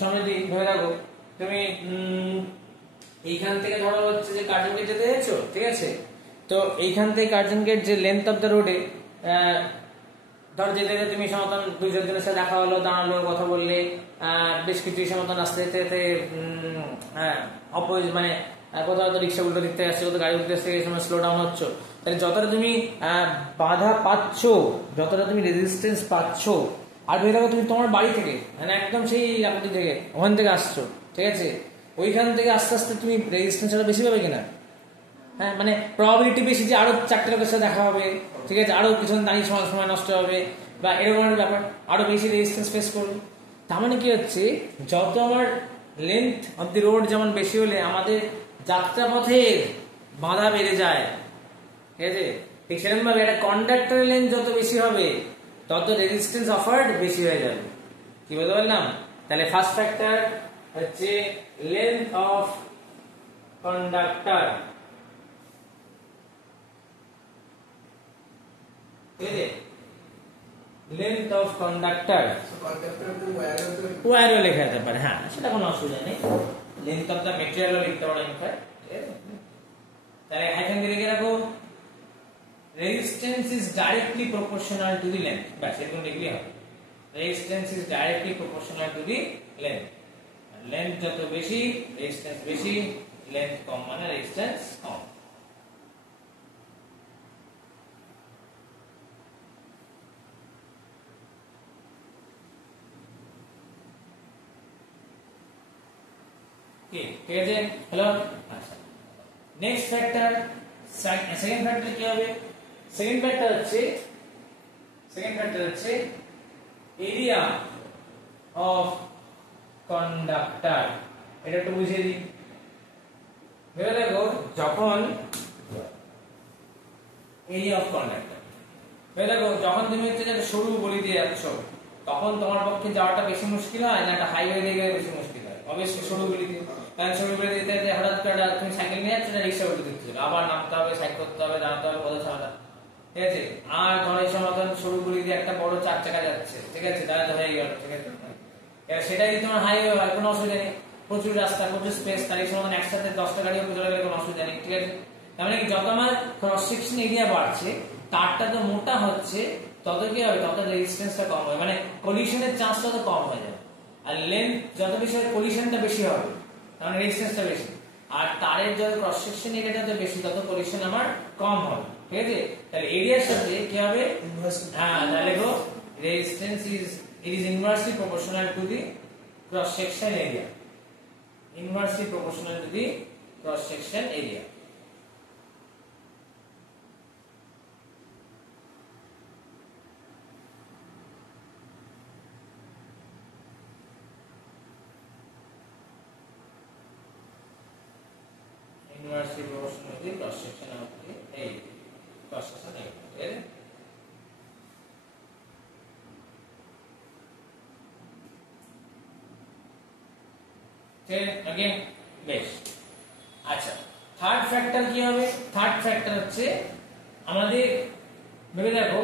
সমৃদ্ধি ধরে রাখো, তুমি এইখান থেকে ধরো হচ্ছে যে কার্জন গেট যেতে যাচ্ছো, ঠিক আছে, তো এইখান থেকে কার্জন গেট যে লেন্থ অফ দ্য রোডে ধর যেতে যেতে তুমি সমতন দুইজন জনের সাথে দেখা হলো, দাঁড়ালো, কথা বললে, বেশ কিছু সমতন আস্তে যেতে অপোজ মানে কোথাও তো রিক্সা উল্টো দিকতে আসছে, কোথাও গাড়ি উল্টো আসছে, এই সময় স্লো ডাউন হচ্ছ, তাহলে যতটা তুমি বাধা পাচ্ছ, যতটা তুমি রেজিস্ট্যান্স পাচ্ছ, আর ভেবে দেখো তুমি তোমার বাড়ি থেকে মানে একদম সেই আপনি থেকে ওখান থেকে আসছো, ঠিক আছে, ওইখান থেকে আস্তে আস্তে তুমি রেজিস্ট্যান্সটা বেশি পাবে কিনা, হ্যাঁ, মানে প্রবাবিলিটি বেশি যে আরো চারটে লোকের সাথে দেখা হবে, ঠিক আছে, আরো পিছনে দাঁড়িয়ে সময় নষ্ট হবে বা এরকম ব্যাপার, আরো বেশি রেজিস্ট্যান্স ফেস করবে। তার মানে কি হচ্ছে, যত আমার লেন্থ অফ দি রোড যেমন বেশি হলে আমাদের যাত্রাপথের বাধা বেড়ে যায়, ঠিক আছে, ঠিক সেরকম ভাবে একটা কন্ডাক্টরের লেন্থ যত বেশি হবে তত রেজিস্ট্যান্স অফার্ড বেশি হয়ে যাবে। কি বলতে পারলাম? তাহলে ফার্স্ট ফ্যাক্টর হচ্ছে length of conductor, length of conductor, ওয়্যারও লেখা যেতে পারে, হ্যাঁ, সেটা কোনো অসুবিধা নেই, লেন্থ অফ দ্য মেটেরিয়ালও লিখতে পারো ইনফ্যাক্ট। তাহলে এখান থেকে লিখে রাখো resistance is directly proportional to the length, ব্যাস এরকম লিখলেই হবে। Resistance is directly proportional to the length, length যত বেশি রেজিস্ট্যান্স বেশি, লেন্থ কম মানে রেজিস্ট্যান্স কম। ঠিক আছে, হ্যালো, আচ্ছা, নেক্সট ফ্যাক্টর, সেকেন্ড ফ্যাক্টর কি হবে? সেকেন্ড ফ্যাক্টর হচ্ছে এরিয়া অফ কন্ডাক্টর। এটা একটু বুঝিয়ে দিই, ভেবে দেখো, যখন এরিয়া অফ কন্ডাক্টর, ভেবে দেখো যখন তুমি হচ্ছে যে সরু গলি দিয়ে যাচ্ছ, তখন তোমার পক্ষে যাওয়াটা বেশি মুশকিল হয় না একটা হাইওয়ে দিয়ে গেলে বেশি মুশকিল হয়? অবশ্যই সরু গলি দিয়ে, কারণ সরু গলি দিতে হঠাৎ করে তুমি সাইকেল নিয়ে যাচ্ছ, রিক্সা উল্টে দিচ্ছ, আবার নামতে হবে, সাইকেল করতে হবে, দাঁড়াতে হবে, কোথাও ছাড়া, ঠিক আছে, আর ধরো এই সময় সরু গলি দিয়ে একটা বড় চার চাকা যাচ্ছে, ঠিক আছে, দাঁড়াতে হয়ে গেল, ঠিক আছে, সেটা যদি তোমার হাইওয়ে হয় কোনো অসুবিধা নেই, প্রচুর রাস্তা, প্রচুর স্পেস, তার এই সময় একসাথে 10টা গাড়ি উপরে চলে গেলে কোনো অসুবিধা নেই, ঠিক আছে। তার মানে কি, যত আমার ক্রস সেকশন এরিয়া বাড়ছে, তারটা তো মোটা হচ্ছে, তত কি হবে, তত রেজিস্ট্যান্সটা কম হবে, মানে কলিশনের চান্সটা তো কম হয়ে যাবে। আর লেন্থ যত বেশি হবে কলিশনটা বেশি হবে, কারণ রেজিস্ট্যান্সটা বেশি। আর তারের যত ক্রস সেকশন এরিয়াটা তো বেশি, তত কলিশন আমার কম হবে। ঠিক আছে, তাহলে এরিয়ার সাথে কি হবে, হ্যাঁ তাহলে go resistance is inversely proportional to the cross section area, inversely proportional to the cross section area. Inversely proportional to the cross section of the area. Cross section area. Okay? again বেশ। আচ্ছা, third factor কি হবে? Third factor হচ্ছে আমাদের ভেবে দেখো,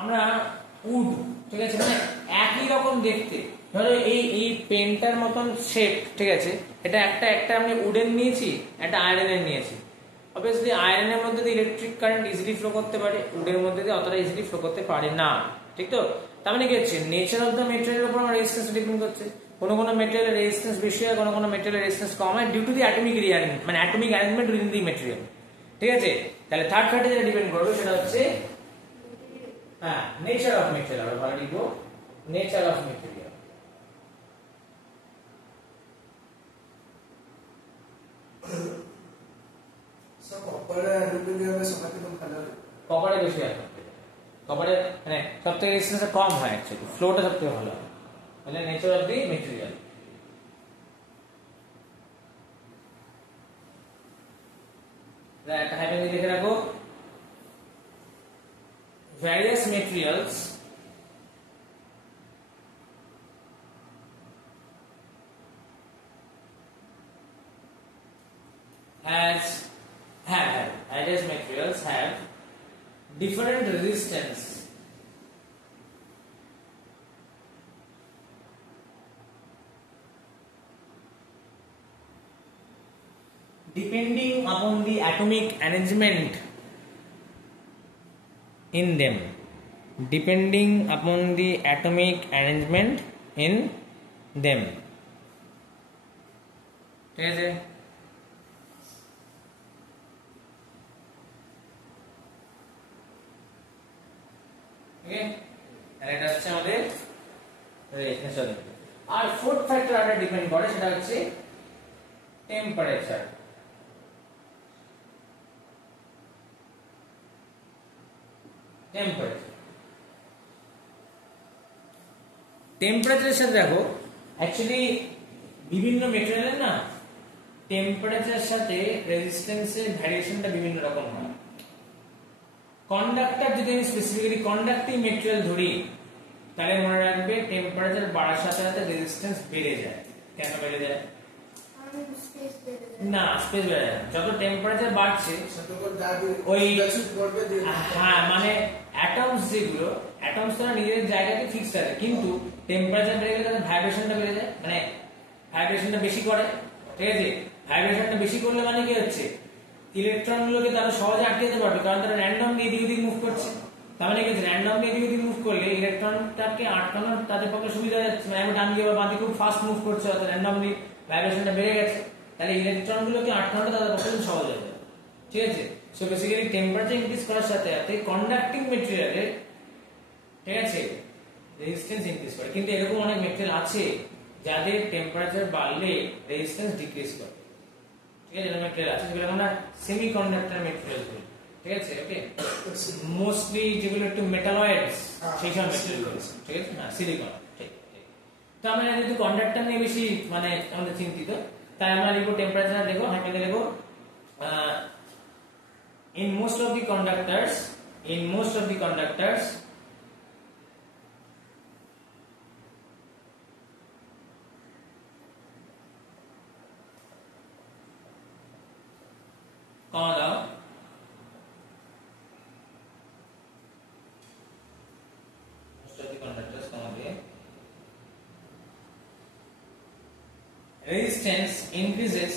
আমরা would, ঠিক আছে, মানে একই রকম দেখতে, ধরো এই পেনটার মতন শেপ, ঠিক আছে, এটা একটা আমি উডেন নিয়েছি, একটা আয়রনের নিয়েছি। অবভিয়াসলি আয়রনের মধ্যে দিয়ে ইলেকট্রিক কারেন্ট ইজিলি ফ্লো করতে পারে, উডের মধ্যে দিয়ে অতটা ইজিলি ফ্লো করতে পারে না, ঠিক তো? তার মানে কি হচ্ছে, নেচার অফ দ্য মেটেরিয়ালের উপর আমার রেজিস্ট্যান্স ডিপেন্ড করছে। কোনো মেটেরিয়ালের রেজিস্ট্যান্স বেশি হয়, কোনো মেটেরিয়ালের রেজিস্ট্যান্স কম হয়, due to the atomic rearrangement, মানে atomic arrangement within the material. ঠিক আছে, তাহলে থার্ড ফ্যাক্টর যেটা ডিপেন্ড করবে সেটা হচ্ছে হ্যাঁ নেচার অফ মেটেরিয়াল। আমরা ভালো লিখবো নেচার অফ মেটেরিয়াল। সব কপারে অ্যালুমিনিয়ামের সময় কিন্তু ভালো হয়, কপারে বেশি হয়, কপারে মানে সবথেকে রেজিস্ট্যান্স কম হয়, অ্যাকচুয়ালি ফ্লোটা সবথেকে ভালো হয়। তাহলে নেচার অফ দি মেটেরিয়াল। একটা হাইফেন লিখে রাখো, various materials various materials have different resistance depending upon the atomic arrangement in them, depending upon the atomic arrangement in them. ঠিক আছে, এটা হচ্ছে আমাদের রেজিস্ট্যান্স। আর ফোর্থ ফ্যাক্টর এটা ডিপেন্ড করে, সেটা হচ্ছে টেম্পারেচার। টেম্পারেচারের সাথে দেখো, অ্যাকচুয়ালি বিভিন্ন মেটেরিয়ালের না টেম্পারেচারের সাথে রেজিস্ট্যান্সের ভ্যারিয়েশনটা বিভিন্ন রকম হয়। কন্ডাক্টর যদি আমি স্পেসিফিক্যালি কন্ডাক্টিং মেটেরিয়াল ধরি, তাহলে মনে রাখবে টেম্পারেচার বাড়ার সাথে সাথে রেজিস্ট্যান্স বেড়ে যায়। কেন বেড়ে যায়? না, স্পেস বেড়ে যায়। যত টেম্পারেচার বাড়ছে ওই হ্যাঁ মানে অ্যাটমস যেগুলো, অ্যাটমস তারা নিজেদের জায়গাতে ফিক্সড আছে, কিন্তু টেম্পারেচার বেড়ে গেলে তাদের ভাইব্রেশনটা বেড়ে যায়, মানে ভাইব্রেশনটা বেশি করে। ঠিক আছে, ভাইব্রেশনটা বেশি করলে মানে কি হচ্ছে, ইলেকট্রন গুলোকে তারা সহজে আটকে দিতে পারবে, কারণ তারা র্যান্ডমলি এদিক ওদিক মুভ করছে। তার মানে কি, র্যান্ডমলি এদিক ওদিক মুভ করলে ইলেকট্রনটাকে আটকানোর তাদের পক্ষে সুবিধা যাচ্ছে, মানে আমি ডান দিকে বা বাঁ দিকে খুব ফাস্ট মুভ করছে, অর্থাৎ র্যান্ডমলি ভাইব্রেশনটা বেড়ে গেছে, তাহলে ইলেকট্রন গুলোকে আটকানোটা তাদের পক্ষে সহজ হয়ে যাবে। ঠিক আছে, সো বেসিক্যালি টেম্পারেচার ইনক্রিজ করার সাথে সাথে কন্ডাক্টিং মেটেরিয়ালের, ঠিক আছে, রেজিস্ট্যান্স ইনক্রিজ করে। কিন্তু এরকম অনেক মেটেরিয়াল আছে যাদের টেম্পারেচার বাড়লে রেজিস্ট্যান্স ডিক্রিজ করে। ঠিক আছে, এরকম মেটেরিয়াল আছে যেগুলো আমরা সেমিকন্ডাক্টর মেটেরিয়াল বলি। ঠিক আছে, ওকে, মোস্টলি যেগুলো একটু মেটালয়েডস সেই সব মেটেরিয়াল, ঠিক আছে, না সিলিকন। ঠিক, তো আমরা যদি কন্ডাক্টর নিয়ে বেশি মানে আমাদের চিন্তিত, তাই আমরা লিখবো টেম্পারেচার, দেখো হাইপেন লিখবো in most of the conductors comma দাও, most of the conductors comma দিয়ে, resistance increases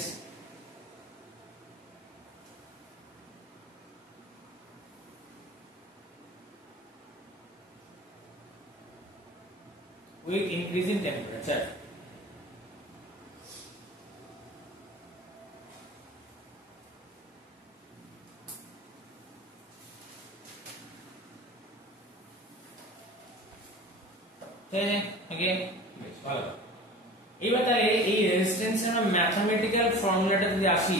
with increase in temperature. ভালো। এবার তাহলে এই রেজিস্ট্যান্সের ম্যাথমেটিক্যাল ফর্মুলাটা যদি আসি,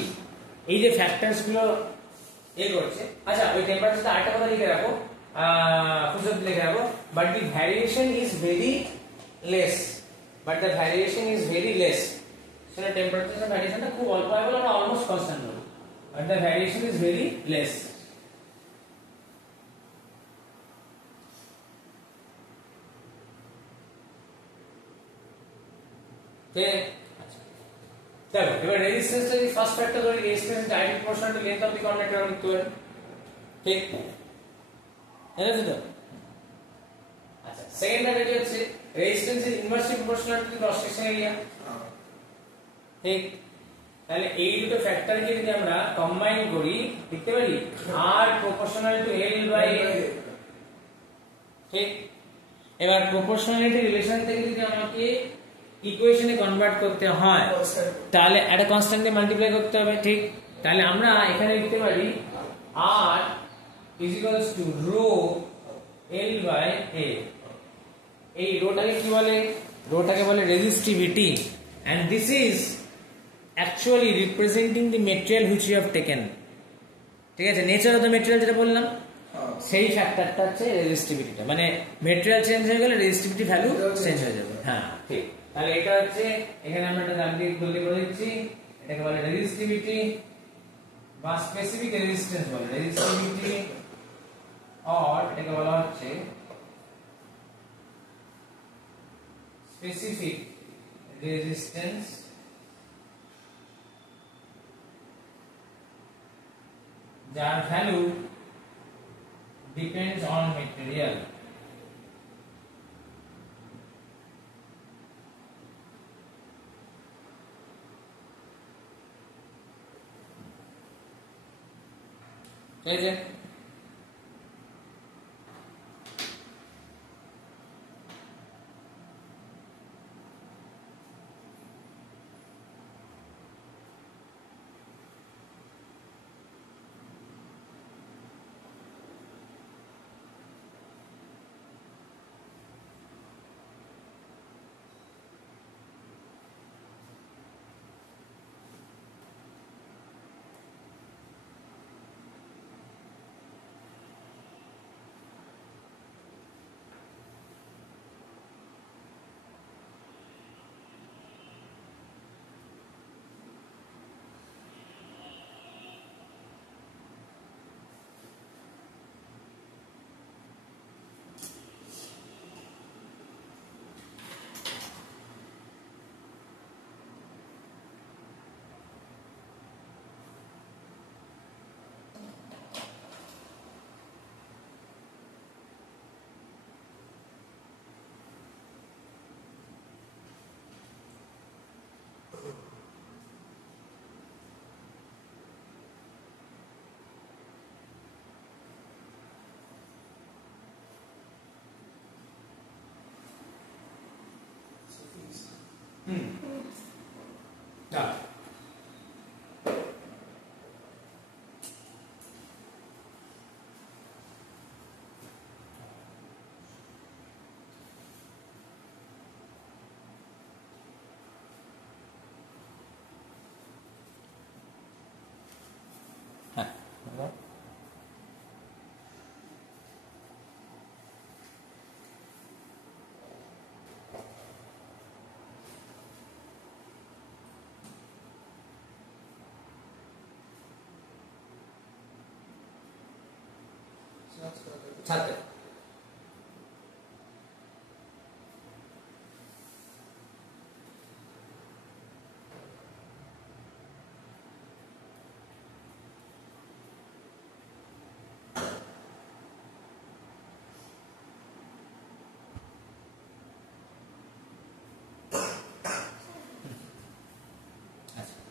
এই যে ফ্যাক্টরস গুলো করছে, আচ্ছা ওই টেম্পারেচারটা আরেকটা কথা লিখে রাখো, খুব লিখে রাখো, but the variation is very less, সেটা টেম্পারেচার ভ্যারিয়েশনটা খুব অল্প হয় বলে আমরা অলমোস্ট কনস্ট্যান্ট বলি, but the variation is very less. দেখো এবার রেজিস্ট্যান্সটা যদি ফার্স্ট ফ্যাক্টর ধরি, resistance direct proportional to length of the conductor আমি লিখতে পারি, ঠিক বুঝেছো তো? আচ্ছা সেকেন্ড ফ্যাক্টর কি হচ্ছে, resistance is inversely proportional to the cross section area, ঠিক? তাহলে এই দুটো ফ্যাক্টরকে যদি আমরা কম্বাইন করি লিখতে পারি R proportional to L by A, ঠিক? এবার প্রপোর্শনালিটি রিলেশন থেকে যদি আমাকে ইকুয়েশনে কনভার্ট করতে হয় তাহলে একটা কনস্ট্যান্ট দিয়ে মাল্টিপ্লাই করতে হবে, ঠিক? তাহলে আমরা এখানে লিখতে পারি R is equals to rho L by A। এই রোটাকে কি বলে? রোটাকে বলে resistivity, and this is actually representing the material which you have taken, ঠিক আছে? নেচার অফ দ্য ম্যাটেরিয়াল যেটা বললাম, সেই ফ্যাক্টরটা হচ্ছে রেজিস্টিভিটিটা, মানে ম্যাটেরিয়াল চেঞ্জ হয়ে গেলে রেজিস্টিভিটি ভ্যালু চেঞ্জ হয়ে যাবে। হ্যাঁ ঠিক। তাহলে এটা হচ্ছে, এখানে আমরা একটা দাগ দিয়ে বলে দিচ্ছি, এটাকে বলে রেজিস্টিভিটি বা স্পেসিফিক রেজিস্ট্যান্স বলে, রেজিস্টিভিটি, আর এটাকে বলা হচ্ছে স্পেসিফিক রেজিস্ট্যান্স, যার ভ্যালু depends on material। ঠিক আছে? না হ্যাঁ ছাত্র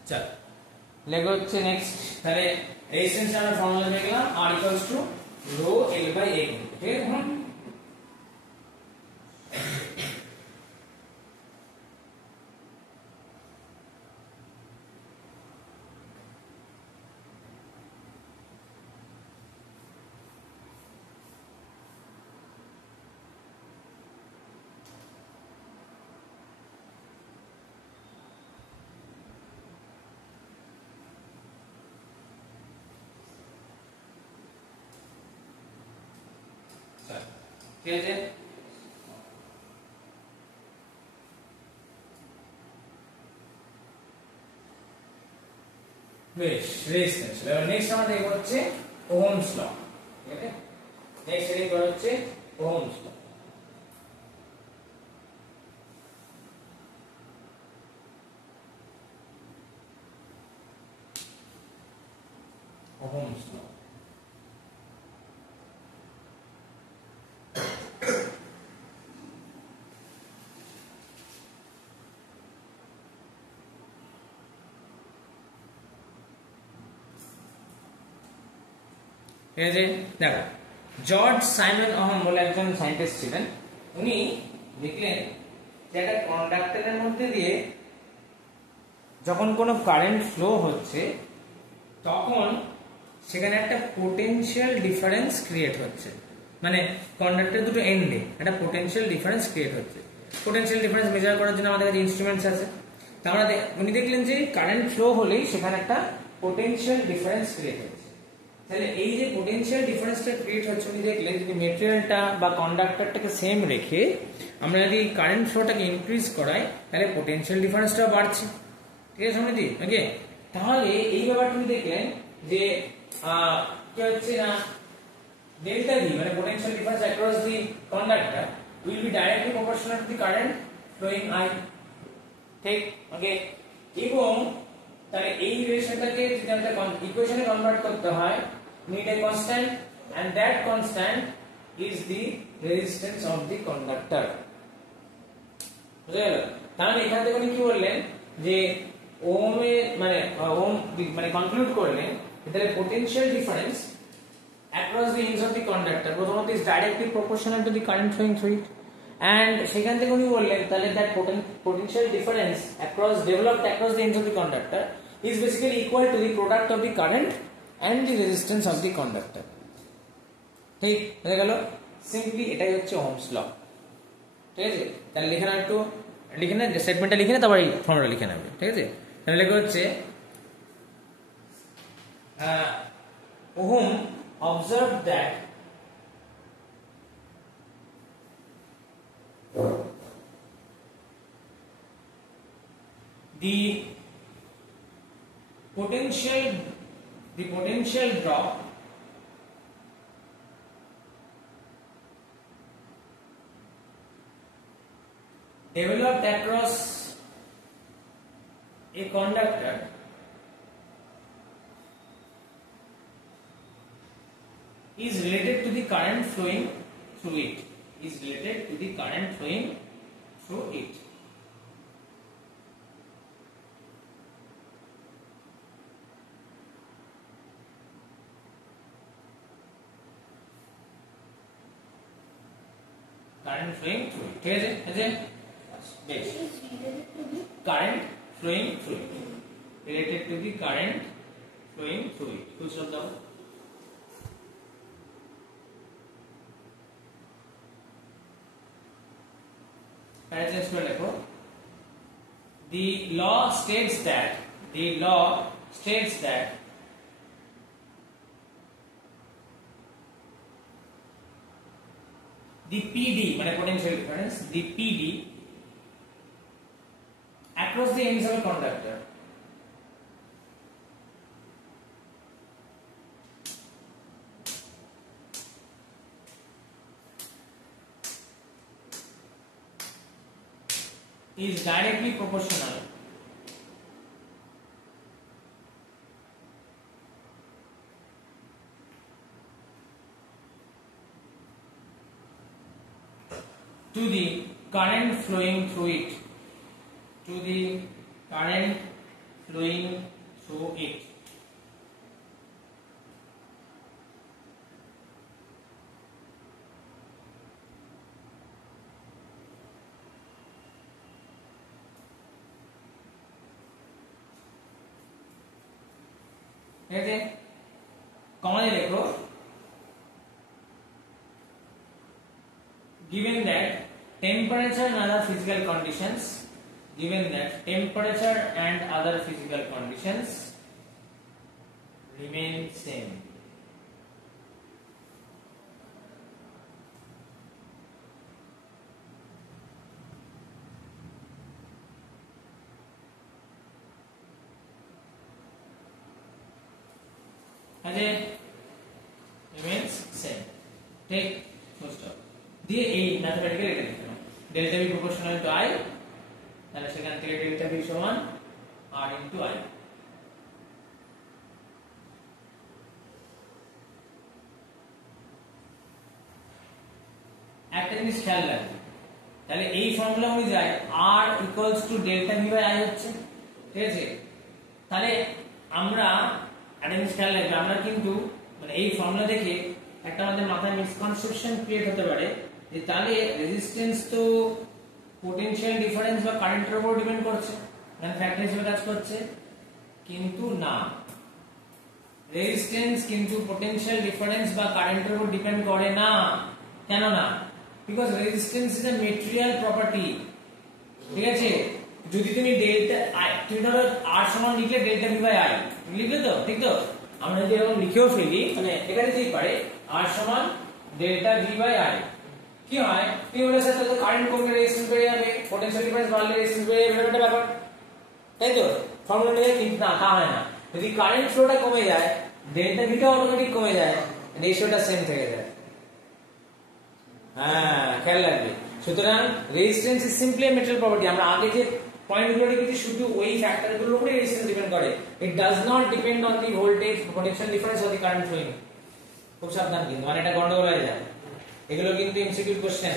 চল লেখো হচ্ছে নেক্সট, তাহলে রেজিস্ট্যান্স আমরা ফর্মুলা দেখলাম R equals to rho L by A, ঠিক আছে? ঠিক আছে, বেশ রেজিস্ট্যান্স। এবার নেক্সট আমরা দেখব হচ্ছে ওহমস ল। ঠিক আছে, নেক্সট হেডিং করা হচ্ছে ওহমস ল। ওহমস ল ঠিক আছে। দেখো, জর্জ সাইমন ওহম বলে একজন সায়েন্টিস্ট ছিলেন। উনি দেখলেন যে একটা কন্ডাক্টরের মধ্যে দিয়ে যখন কোনো কারেন্ট ফ্লো হচ্ছে তখন সেখানে একটা পোটেনশিয়াল ডিফারেন্স ক্রিয়েট হচ্ছে, মানে কন্ডাক্টরের দুটো এন্ডে একটা পোটেনশিয়াল ডিফারেন্স ক্রিয়েট হচ্ছে। পোটেনশিয়াল ডিফারেন্স মেজার করার জন্য আমাদের কাছে ইনস্ট্রুমেন্টস আছে। তার মানে উনি দেখলেন যে কারেন্ট ফ্লো হলেই সেখানে একটা পোটেনশিয়াল ডিফারেন্স ক্রিয়েট হচ্ছে। তাহলে এই যে পোটেনশিয়াল ডিফারেন্সটা ক্রিয়েট হচ্ছে, উনি দেখলেন যদি মেটেরিয়ালটা বা কন্ডাক্টরটাকে সেম রেখে আমরা যদি কারেন্ট ফ্লোটাকে ইনক্রিজ করাই তাহলে পোটেনশিয়াল ডিফারেন্সটাও বাড়ছে। ঠিক আছে সমিতি, ওকে। তাহলে এই ব্যাপারটা উনি দেখলেন যে কি হচ্ছে না, ডেল্টা ভি মানে potential difference across the conductor will be directly proportional to the current flowing I. ঠিক, ওকে। এবং তাহলে এই রিলেশনটাকে যদি আমরা ইকুয়েশনে কনভার্ট করতে হয়, need a constant and that constant is the resistance of the conductor। বুঝা গেল? তাহলে এখান থেকে উনি কি বললেন যে ওহমের ওহম মানে কনক্লুড করলেন তাহলে potential difference across the ends of the conductor প্রথমত is directly proportional to the current flowing through it, and সেখান থেকে উনি বললেন তাহলে that potential difference developed across the ends of the conductor is basically equal to the product of the current and the resistance of the conductor। ঠিক হয়ে গেল, simply এটাই হচ্ছে ওহমস ল। ঠিক আছে, তাহলে লিখে নাও, একটু লিখে না, স্টেটমেন্টটা লিখে না, তারপর এই ফর্মুলা লিখে নেবে। ঠিক আছে, তাহলে লেখা হচ্ছে ohm observed that the potential drop developed across a conductor is related to the current flowing through it, is related to the current flowing through it। current flowing through it। ঠিক আছে, আছে বেশ, current flowing through it, related to the current flowing through it। Full stop দাও। Paragraph করে লেখো, the law states that the PD মানে potential difference, the PD across the ends of a conductor is directly proportional to the current flowing through it, to the current flowing through it। ঠিক আছে, কমানে লেখো, given that temperature and other physical conditions remain same, আছে remains same ঠিক full stop দিয়ে এই mathematical এটা লিখতে হবে delta V proportional to i তাহলে সেখান থেকে ডেল্টা ভি সমান r ইনটু i একটা জিনিস খেয়াল রাখবে তাহলে এই ফর্মুলা অনুযায়ী r equals to delta V by i হচ্ছে ঠিক আছে তাহলে আমরা একটা জিনিস খেয়াল রাখবে আমরা কিন্তু মানে এই ফর্মুলা দেখে একটা আমাদের মাথায় মিসকনসেপশন ক্রিয়েট হতে পারে যে তাহলে রেজিস্ট্যান্স তো পোটেনশিয়াল ডিফারেন্স বা কারেন্টের উপর ডিপেন্ড করছে মানে ফ্যাক্টর হিসেবে কাজ করছে কিন্তু না রেজিস্ট্যান্স কিন্তু পোটেনশিয়াল ডিফারেন্স বা কারেন্টের উপর ডিপেন্ড করে না কেন না because resistance is a material property ঠিক আছে যদি তুমি ডেল্টা i তুমি ধরো r সমান লিখলে ডেল্টা v বাই i লিখলে তো ঠিক তো আমরা যদি এরকম লিখেও ফেলি মানে এটা দিতেই পারে r সমান ডেল্টা v বাই i কি হয় তুমি বলে স্যার তো কারেন্ট কমলে রেজিস্ট্যান্স বেড়ে যাবে পোটেনশিয়াল ডিফারেন্স বাড়লে রেজিস্ট্যান্স বেড়ে যাবে এটা ব্যাপার তাই তো ফর্মুলা অনুযায়ী কিন্তু না তা হয় না যদি কারেন্ট ফ্লোটা কমে যায় ডেল্টা v টা অটোমেটিক কমে যায় রেশিওটা সেম থেকে যায় হ্যাঁ খেয়াল রাখবে সুতরাং resistance is simply a material property আমরা আগে যে পয়েন্টগুলো লিখেছি শুধু ওই ফ্যাক্টরগুলোর উপরে রেজিস্ট্যান্স ডিপেন্ড করে it does not depend on the voltage potential difference or the current flowing খুব সাবধান কিন্তু মানে এটা গন্ডগোল হয়ে যায় এগুলো কিন্তু এমসিকিউ কোশ্চেন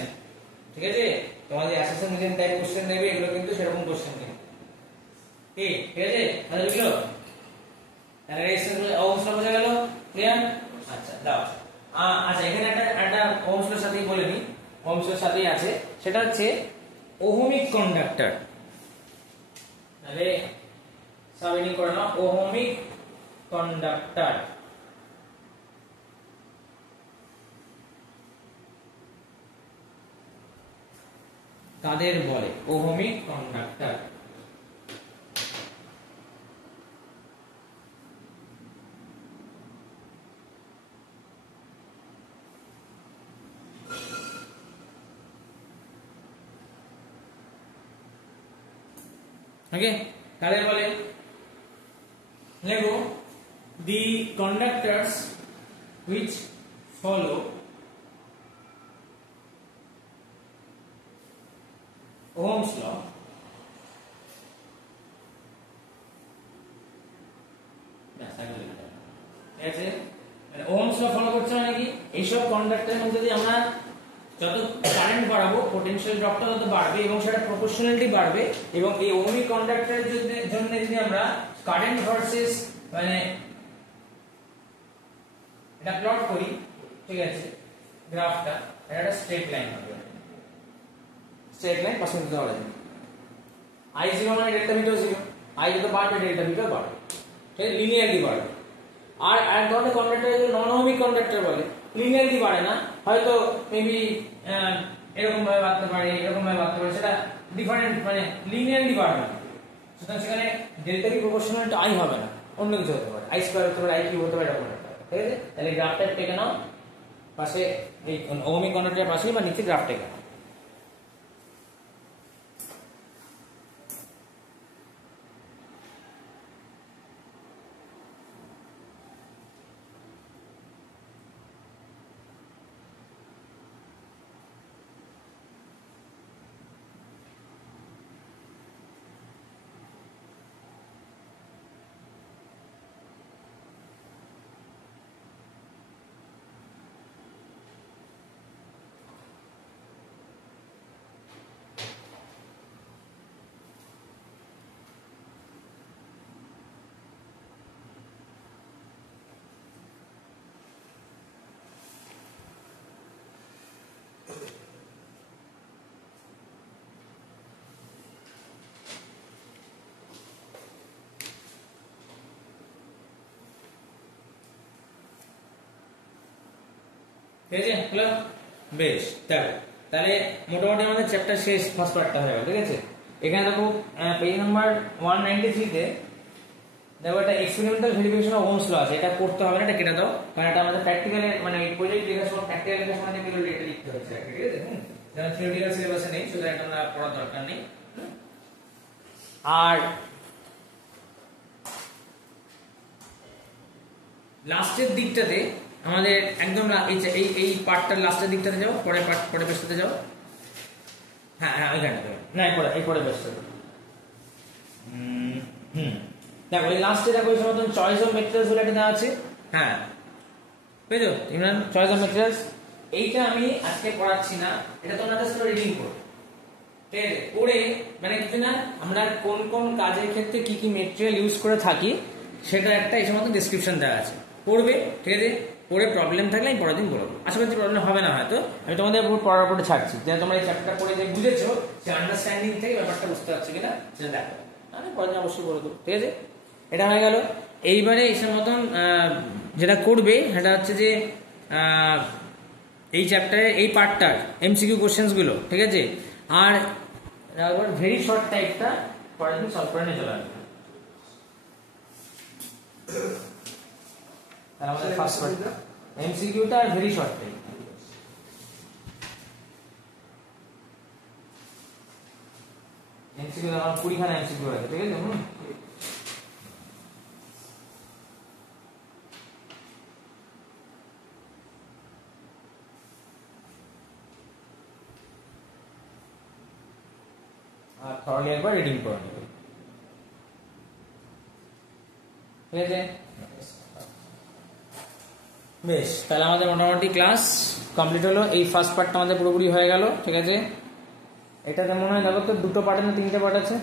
ঠিক আছে তোমাদের অ্যাসাইনমেন্ট টাইপ কোশ্চেন দেবে এগুলো কিন্তু সেরকম কোশ্চেন কিন্তু ঠিক আছে তাহলে এগুলো তাহলে রেজিস্ট্যান্স ওহমস ল বোঝা গেল ক্লিয়ার আচ্ছা দাও আচ্ছা এখানে একটা ওহমস এর সাথেই বলে নি ওহমস এর সাথেই আছে সেটা হচ্ছে ওহমিক কন্ডাক্টর তাহলে সাবমিটিং করে নাও ওহমিক কন্ডাক্টর কাদের বলে ওহমিক কন্ডাক্টর ওকে কাদের বলে লেখো the conductors which follow Ohm's law Ohm's law follow করছে মানে কি এইসব কন্ডাক্টরের মধ্যে যদি আমরা যত কারেন্ট বাড়াবো পোটেনশিয়াল ড্রপটা তত বাড়বে এবং সেটা প্রপোর্শনালি বাড়বে এবং এই ওহমিক কন্ডাক্টরের জন্য যদি আমরা কারেন্ট ভার্সেস মানে এটা প্লট করি ঠিক আছে গ্রাফটা এটা একটা স্ট্রেট লাইন হবে স্ট্রেট লাইন পাশে দিতে হবে i0 মানে ডেল্টা v 0 i যত বাড়বে ডেল্টা v বাড়বে ঠিক লিনিয়ারলি বাড়বে আর এক ধরনের কন্ডাক্টর নন ওহমিক কন্ডাক্টর বলে লিনিয়ারলি বাড়ে না হয়তো মেবি এরকম ভাবে বাড়তে পারে এরকম ভাবে বাড়তে পারে সেটা ডিফারেন্ট মানে লিনিয়ারলি বাড়বে না সুতরাং সেখানে delta V proportional to i হবে না অন্য কিছু হতে পারে i স্কয়ার হতে পারে i কিউব হতে পারে এরকম ঠিক আছে তাহলে গ্রাফটা টেকে নাও পাশে এই ওহমিক কন্ডাক্টরের পাশেই বা নিচে গ্রাফ টেকে নাও ঠিক আছে হলো বেশ তাহলে মোটামুটি আমাদের চ্যাপ্টার শেষ ফার্স্ট পার্টটা হয়ে গেল ঠিক আছে এখানে দেখো পেজ নাম্বার 193 তে দেখো একটা experimental verification of Ohm's law আছে এটা করতে হবে না এটা কেটে দাও কারণ এটা আমাদের প্র্যাকটিক্যালে মানে এই প্রজেক্ট লেখার সময় প্র্যাকটিক্যাল লেখার সময় এগুলো এটা লিখতে হচ্ছে ঠিক আছে যেমন থিওরিটিক্যাল সিলেবাসে নেই সুতরাং এটা আমরা পড়ার দরকার নেই আর লাস্টের দিকটাতে আমাদের একদম এই এই পার্টটার লাস্টের দিকটাতে যাও, পরের পেজটাতে যাও। হ্যাঁ হ্যাঁ ওইখানটাতে না, এই পরের পেজটাতে। দেখো এই লাস্টে দেখো এই সময় চয়েস অফ মেটেরিয়ালস বলে একটা দেওয়া আছে। হ্যাঁ বুঝছো ইমরান, চয়েস অফ মেটেরিয়ালস এইটা আমি আজকে পড়াচ্ছি না, এটা তোমরা জাস্ট রিডিং করো, ঠিক আছে? পড়ে মানে কিছু না, আমরা কোন কোন কাজের ক্ষেত্রে কি কি মেটেরিয়াল ইউজ করে থাকি সেটা একটা এই সময় ডেসক্রিপশন দেওয়া আছে, পড়বে, ঠিক আছে? পড়ে প্রবলেম থাকলে আমি পরের দিন বলবো, আশা করছি প্রবলেম হবে না। হয়তো আমি তোমাদের পড়ার উপরে ছাড়ছি, যেন তোমরা এই চ্যাপ্টারটা পড়ে যে বুঝেছো, সে আন্ডারস্ট্যান্ডিং থেকে ব্যাপারটা বুঝতে পারছো কিনা সেটা দেখো, আমি পরের দিন অবশ্যই বলে দেবো, ঠিক আছে? এটা হয়ে গেল। এইবারে এসে মতন যেটা করবে সেটা হচ্ছে যে এই চ্যাপ্টারের এই পার্টটার এমসিকিউ কোশ্চেন্সগুলো, ঠিক আছে? আর ভেরি শর্ট টাইপটা পরের দিন সলভ করে নিয়ে চলে আসবে। তাহলে আমাদের ফার্স্ট পার্ট এমসিকিউটা আর ভেরি শর্ট টাইপ। এমসিকিউ আমার 20 খানা এমসিকিউ আছে, ঠিক আছে? আর থরলি একবার রিডিং করে নেবে, ঠিক আছে? বেশ, তাহলে আমাদের মোটামুটি ক্লাস কমপ্লিট হলো। এই ফার্স্ট পার্টটা আমাদের পুরোপুরি হয়ে গেল, ঠিক আছে? এটাতে মনে হয় দেখো তো দুটো পার্ট না তিনটে পার্ট আছে?